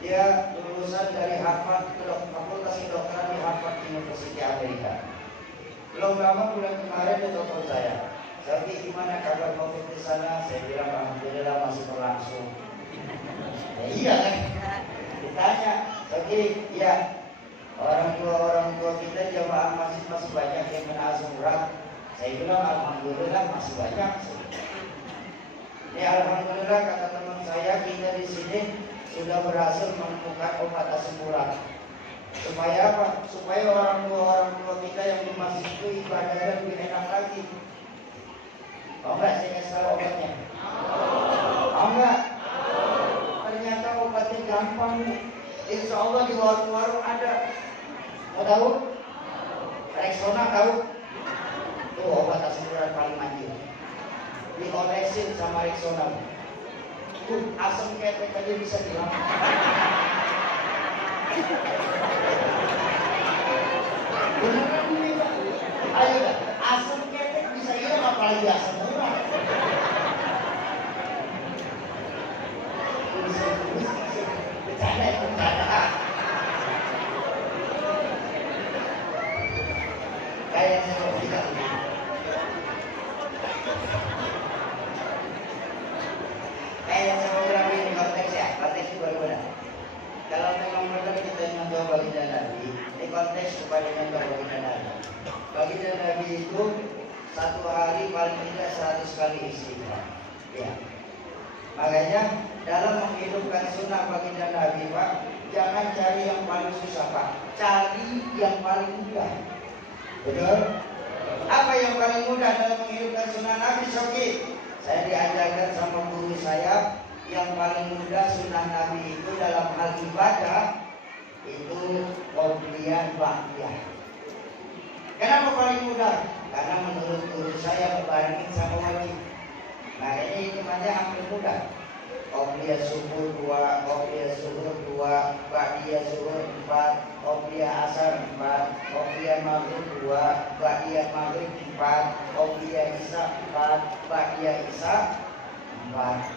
Dia lulusan dari Harvard, Fakultas Kedokteran di Harvard University Amerika. Belum lama bulan kemarin dia telepon saya. Tapi gimana kabar COVID di sana? Saya bilang alhamdulillah masih berlangsung. Ya iya kan? Ditanya, tapi ya orang tua kita jamaah masjid masih banyak yang kena asam urat. Saya bilang alhamdulillah masih banyak. Ini alhamdulillah kata teman saya, kita di sini sudah berhasil menemukan obat asam urat. Supaya apa? Supaya orang tua kita yang di masjid itu ibadahnya lebih enak lagi. Oh enggak, saya kasih tahu obatnya. Oh enggak. Ternyata obatnya gampang. Insya Allah di warung-warung ada. Mau tahu? Rexona tahu? Itu obat asam urat paling manjur. Diolesin sama Rexona. Asam ketek aja bisa hilang. Beneran ini Pak. Ayo dah, asam ketek bisa hilang apalagi asam urat. Bercanda. Kayak seperti itu. Kayak saya bilang ini konteks ya, konteks itu berbeda. Kalau memang benar kita nyontoh baginda Nabi, ini konteks kepada nyontoh baginda Nabi. Baginda Nabi itu satu hari paling tidak 100 kali istighfar. Ya. Makanya dalam menghidupkan sunnah baginda Nabi, Pak, jangan cari yang paling susah, Pak. Cari yang paling mudah. Betul? Apa yang paling mudah dalam menghidupkan sunnah Nabi, Soki? Saya diajarkan sama guru saya, yang paling mudah sunnah Nabi itu dalam hal ibadah itu qobliyah ba'diyah. Kenapa paling mudah? Karena menurut guru saya berbarengin sama wajib. Nah ini hitungannya hampir mudah. Qobliyah subuh 2, qobliyah zuhur 2, ba'diyah zuhur 4, qobliyah asar 4, qobliyah maghrib 2, ba'diyah maghrib 4, qobliyah isya 4, ba'diyah isya 4.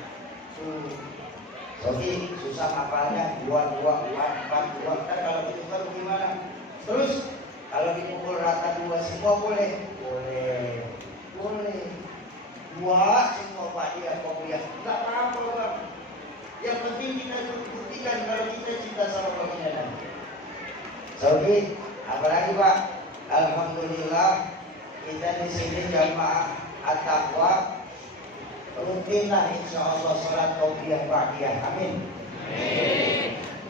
Jadi susah hafalnya 2, 4, 4, 2. Kan kalau gitu kan gimana? Terus kalau dipukul rata 2 semua boleh? Boleh. 2 semua ba'diyah qobliyah. Enggak apa-apa, Bang. Yang penting kita buktikan kalau kita cinta sama baginda Nabi. Jadi, apalagi Pak? Alhamdulillah kita di sini jamaah at-taqwa rutinlah insya Allah sholat qobliyah ba'diyah. Amin.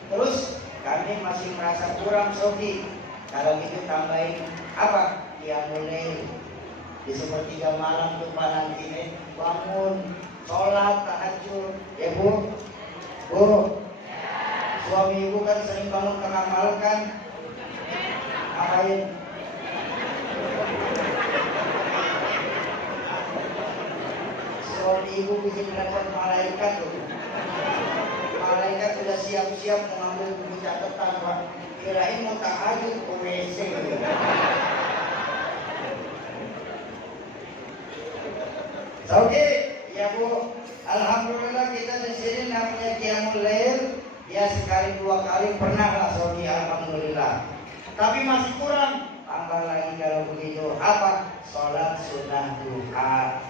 Terus kami masih merasa kurang, Sofi. Kalau gitu tambahin apa? Qiyamul lail. Di sepertiga malam tuh Pak nanti bangun sholat tahajud. Ya Bu? Bu? Suami ibu kan sering bangun tengah malam kan? Ngapain? Suami ibu bikin telepon malaikat tuh. Malaikat sudah siap-siap mengambil buku catatan, Pak. Kirain mau tahajud ke WC. Oke, ya Bu. Alhamdulillah kita di sini namanya Qiyamul Lail. Ya sekali 2 kali pernah lah, Sobi. Alhamdulillah. Tapi masih kurang. Tambah lagi kalau begitu. Apa? Sholat sunnah duha.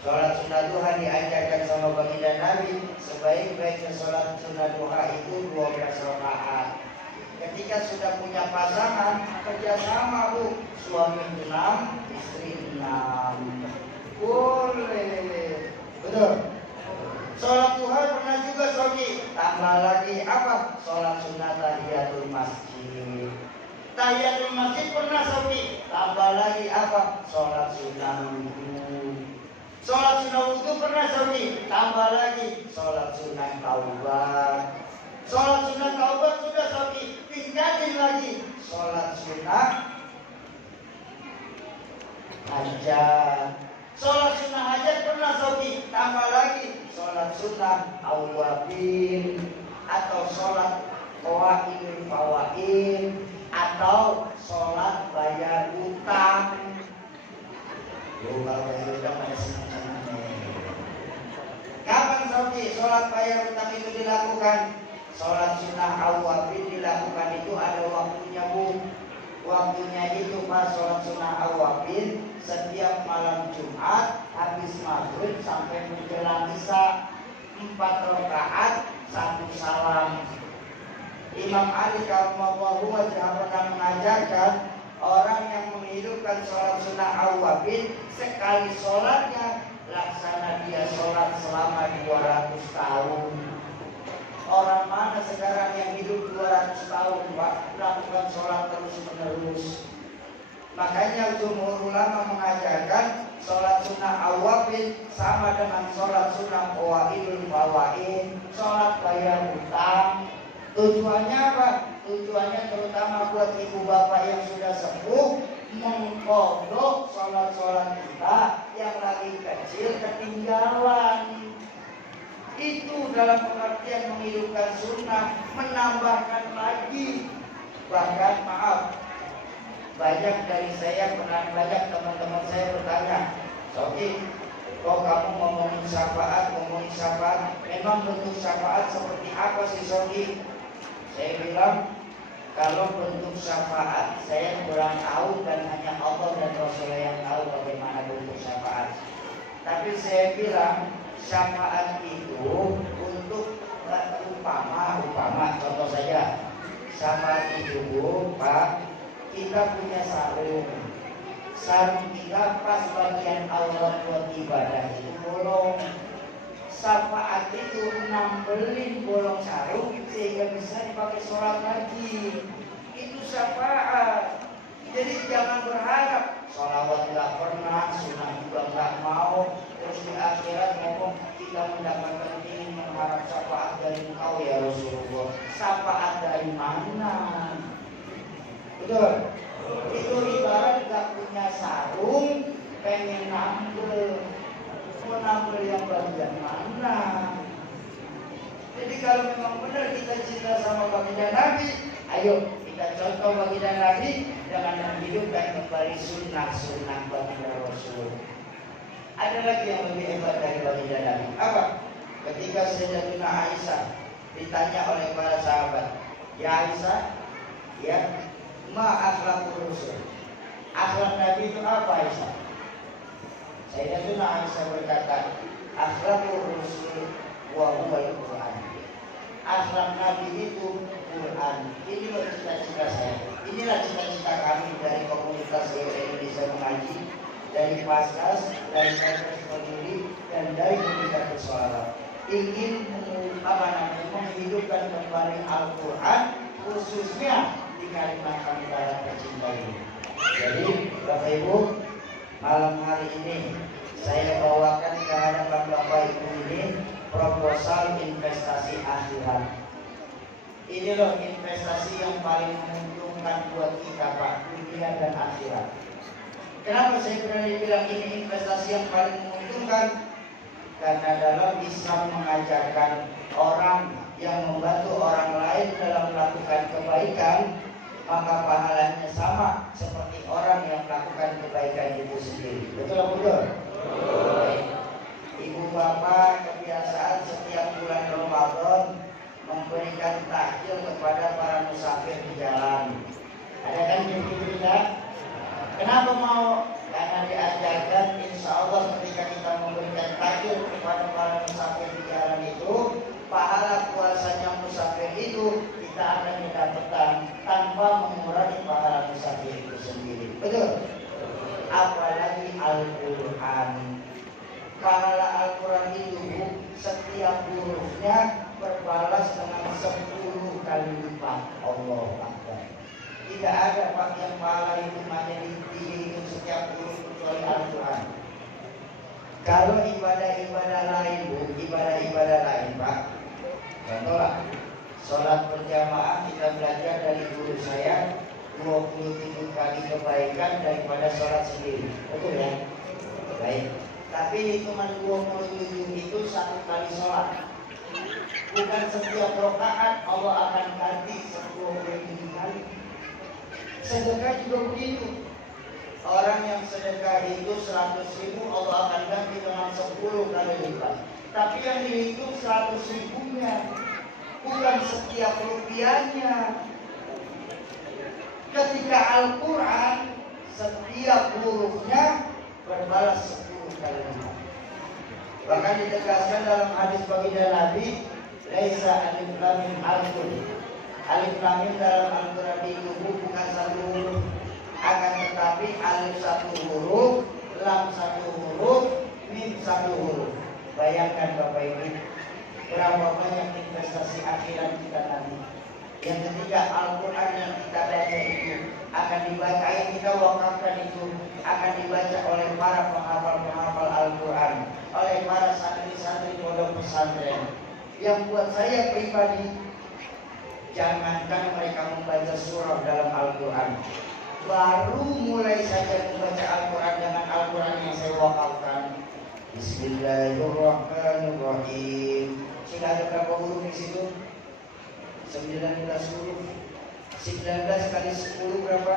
Sholat sunnah duha diajarkan sama baginda Nabi. Sebaik-baiknya sholat sunnah duha itu 12 rakaat. Ketika sudah punya pasangan, kerjasama Bu. Suami 6, istri 6. Boleh. Betul. Sholat duha pernah juga, Sobi. Tambah lagi apa? Sholat sunnah tahiyatul masjid. Tahiyatul masjid pernah, Sobi. Tambah lagi apa? Sholat sunnah wudu. Sholat sunnah wudu pernah, Sobi. Tambah lagi sholat sunnah taubat. Sholat sunnah taubat sudah, Sobi. Tinggalin lagi sholat sunnah hajat. Sholat sunnah hajat pernah, Sobi. Tambah lagi sholat sunnah awwabin, atau sholat qawaimul fawaid, atau sholat bayar utang. Kalau bayar utang pada senang-senangnya. Kapan, Sobi, sholat bayar utang itu dilakukan? Sholat sunnah awwabin dilakukan itu ada waktunya, Bu. Waktunya itu pas sholat sunnah awwabin setiap malam Jumat habis maghrib sampai menjelang isya, 4 rakaat 1 salam. Imam Ali karramallahu wajhahu pernah mengajarkan orang yang menghidupkan sholat sunnah awwabin sekali sholatnya laksana dia sholat selama 200 tahun. Orang mana sekarang yang hidup 200 tahun Pak, melakukan sholat terus menerus. Makanya jumhur ulama mengajarkan sholat sunnah awabin sama dengan sholat sunnah qawaidul fawaid, sholat bayar hutang. Tujuannya apa? Tujuannya terutama buat ibu bapak yang sudah sepuh, mengkodok sholat-sholat kita yang lagi kecil ketinggalan. Itu dalam pengertian menghidupkan sunnah, menambahkan lagi. Bahkan maaf, banyak dari saya pernah, banyak teman-teman saya bertanya, Soki, kok kamu ngomongin syafaat, memang bentuk syafaat seperti apa sih Soki? Saya bilang, kalau bentuk syafaat saya kurang tahu dan hanya Allah dan Rasulullah yang tahu bagaimana bentuk syafaat. Tapi saya bilang syafaat itu untuk umpama contoh saja, syafaat itu Pak, kita punya sarung kita pas bagian aurat buat ibadah itu bolong. Syafaat itu nambelin bolong sarung sehingga bisa dipakai sholat lagi. Itu syafaat. Jadi jangan berharap sholawat nggak pernah, sunnah juga nggak mau, terus di akhirat ngomong kita mendapatkan ini mengharap syafaat dari engkau ya Rasulullah. Syafaat dari mana? Betul. Itu ibarat nggak punya sarung, pengen nambel. Mau nambel yang bagian mana? Jadi kalau memang benar kita cinta sama baginda Nabi, ayo kita contoh baginda Nabi dengan menghidupkan kembali sunnah-sunnah baginda Rasul. Ada lagi yang lebih hebat dari baginda Nabi. Apa? Ketika Sayyidatina Aisyah ditanya oleh para sahabat, ya Aisyah, ya, ma akhlaqur Rasul. Akhlak Nabi itu apa Aisyah? Sayyidatina Aisyah berkata, akhlaqur Rasul wa huwa al-Quran. Akhlak Nabi itu Quran. Ini cita-cita saya. Inilah cita-cita kami dari komunitas Indonesia Mengaji, dari Paskas, dari Paskas Peduli, dan dari komunitas bersuara. Ingin menghidupkan kembali Al-Quran, khususnya di Kalimantan Barat tercinta ini. Jadi Bapak Ibu, malam hari ini saya bawakan ke hadapan Bapak Ibu ini proposal investasi akhirat. Ini loh investasi yang paling menguntungkan buat kita Pak, dunia dan akhirat. Kenapa saya berani bilang ini investasi yang paling menguntungkan? Karena dalam Islam mengajarkan orang yang membantu orang lain dalam melakukan kebaikan, maka pahalanya sama seperti orang yang melakukan kebaikan itu sendiri. Betul atau betul? Ibu bapak kebiasaan setiap bulan Ramadan memberikan takjil kepada para musafir di jalan. Ada kan begitu tidak? Kenapa mau? Karena diajarkan insya Allah ketika kita memberikan takjil kepada para musafir di jalan itu, pahala puasanya musafir itu kita akan mendapatkan tanpa mengurangi pahala musafir itu sendiri. Betul? Apalagi Al-Quran. Pahala Al-Quran itu setiap hurufnya berbalas dengan 10 kali lipat. Allah Akbar. Tidak ada Pak yang pahala itu hanya dihitung setiap huruf kecuali Al-Quran. Kalau ibadah-ibadah lain ibadah-ibadah lain Pak, contohlah sholat berjamaah kita belajar dari guru saya 27 kali kebaikan daripada sholat sendiri. Betul ya? Baik. Tapi hitungan 27 itu satu kali sholat. Bukan setiap rakaat Allah akan ganti 27 kali. Sedekah juga begitu. Orang yang sedekah itu 100.000 Allah akan ganti dengan 10 kali lipat. Tapi yang dihitung 100.000-nya, bukan setiap rupiahnya. Ketika Al-Quran setiap hurufnya berbalas 10 kali lipat. Bahkan ditegaskan dalam hadis baginda Nabi, laisa alif lam mim harfun. Alif lam mim dalam Al-Quran itu bukan satu huruf, akan tetapi alif satu huruf, lam satu huruf, mim satu huruf. Bayangkan Bapak Ibu, berapa banyak investasi akhirat kita nanti. Yang ketiga, Al-Quran yang kita baca itu akan dibaca, yang kita wakafkan itu akan dibaca oleh para penghafal-penghafal Al-Quran, oleh para santri-santri pondok pesantren. Yang buat saya pribadi, jangankan mereka membaca surah dalam Al-Quran, baru mulai saja membaca Al-Quran dengan Al-Quran yang saya wakafkan, Bismillahirrahmanirrahim. Sudah ada berapa huruf di situ? 19 huruf. 19 kali 10 berapa?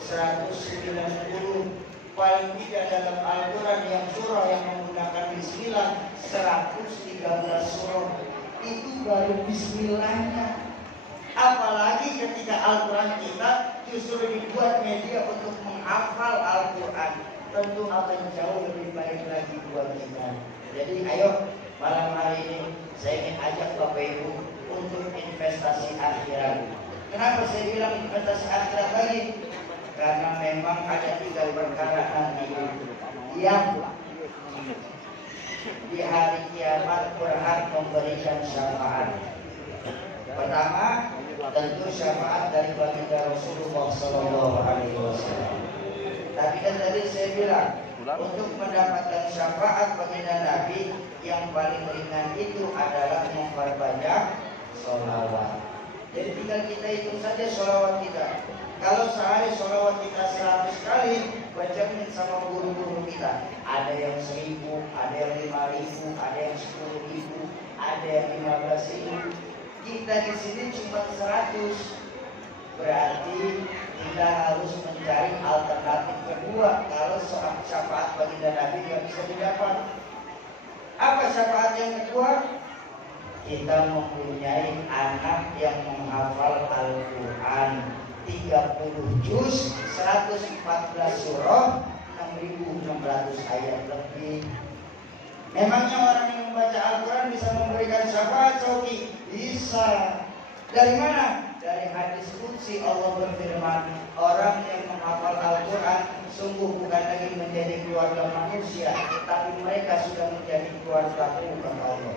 190. Paling tidak dalam Al-Quran yang surah yang menggunakan bismillah 113 surah. Itu baru bismillahnya. Apalagi ketika Al-Quran kita justru dibuat media untuk menghafal Al-Quran, tentu akan jauh lebih baik lagi buat kita. Jadi ayo malam hari ini saya ingin ajak Bapak Ibu untuk investasi akhirat. Kenapa saya bilang investasi akhirat lagi? Karena memang ada 3 perkara nanti yang di hari kiamat berhak memberikan syafaat. Pertama, tentu syafaat dari baginda Rasulullah SAW. Tapi kan tadi saya bilang, untuk mendapatkan syafaat baginda Nabi, yang paling ringan itu adalah memperbanyak sholawat. Jadi tinggal kita hitung saja sholawat kita. Kalau sehari sholawat kita 100 kali, bacain sama guru-guru kita. Ada yang 1000, ada yang 5000, ada yang 10.000, ada yang 15.000. Kita di sini cuma 100. Berarti kita harus mencari alternatif kedua kalau soal syafaat baginda Nabi yang bisa didapat. Apa syafaat yang kedua? Kita mempunyai anak yang menghafal Al-Quran 30 juz, 114 surah, 6.600 ayat lebih. Memangnya orang yang membaca Al-Quran bisa memberikan syafaat, Soki? Bisa. Dari mana? Dari hadis qudsi Allah berfirman, orang yang menghafal Al-Quran sungguh bukan lagi menjadi keluarga manusia, tapi mereka sudah menjadi keluargaku, kata Allah.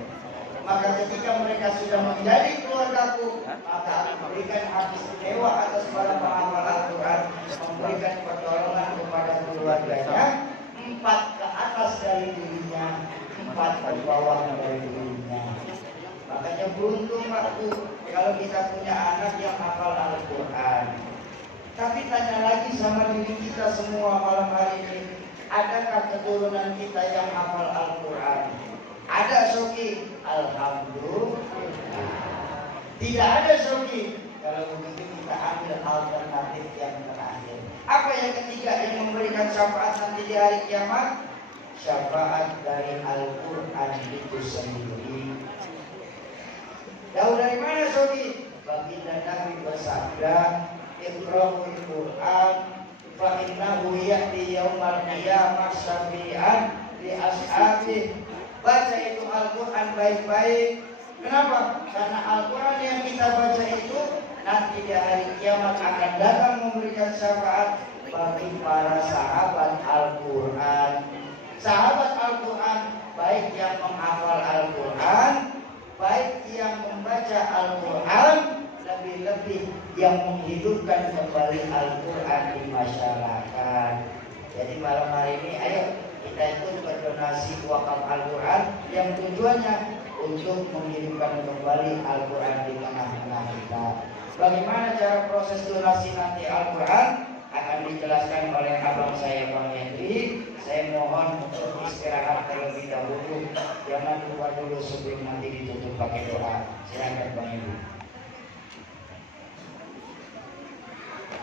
Maka ketika mereka sudah menjadi keluargaku, maka aku berikan hak istimewa atas para penghafal Al-Quran, memberikan pertolongan kepada keluarganya, 4 ke atas dari dirinya, 4 ke bawah dari dirinya. Makanya beruntung waktu kalau kita punya anak yang hafal Al-Quran. Tapi tanya lagi sama diri kita semua malam hari ini, adakah keturunan kita yang hafal Al-Quran? Ada, Soki? Alhamdulillah. Tidak ada, Soki? Kalau begitu kita ambil alternatif yang terakhir. Apa yang ketiga yang memberikan syafaat nanti di hari kiamat? Syafaat dari Al-Quran itu sendiri. Jauh dari mana, Soki? Baginda Nabi bersabda, Iqra'ul Quran fa innahu ya'ti yaumal qiyamah syafi'an li ashabi. Baca itu Al-Quran baik-baik. Kenapa? Karena Al-Quran yang kita baca itu nanti di hari kiamat akan datang memberikan syafaat bagi para sahabat Al-Quran. Sahabat Al-Quran, baik yang menghafal Al-Quran, baik yang membaca Al-Quran, lebih-lebih yang menghidupkan kembali Al-Quran di masyarakat. Jadi malam hari ini ayo kita ikut berdonasi wakaf Al-Quran yang tujuannya untuk menghidupkan kembali Al-Quran di tengah-tengah kita. Bagaimana cara proses donasi nanti Al-Quran akan dijelaskan oleh abang saya Bang Hendri. Saya mohon untuk istirahat terlebih dahulu. Jangan lupa dulu sebelum nanti ditutup pakai doa. Silakan Bang Hendri.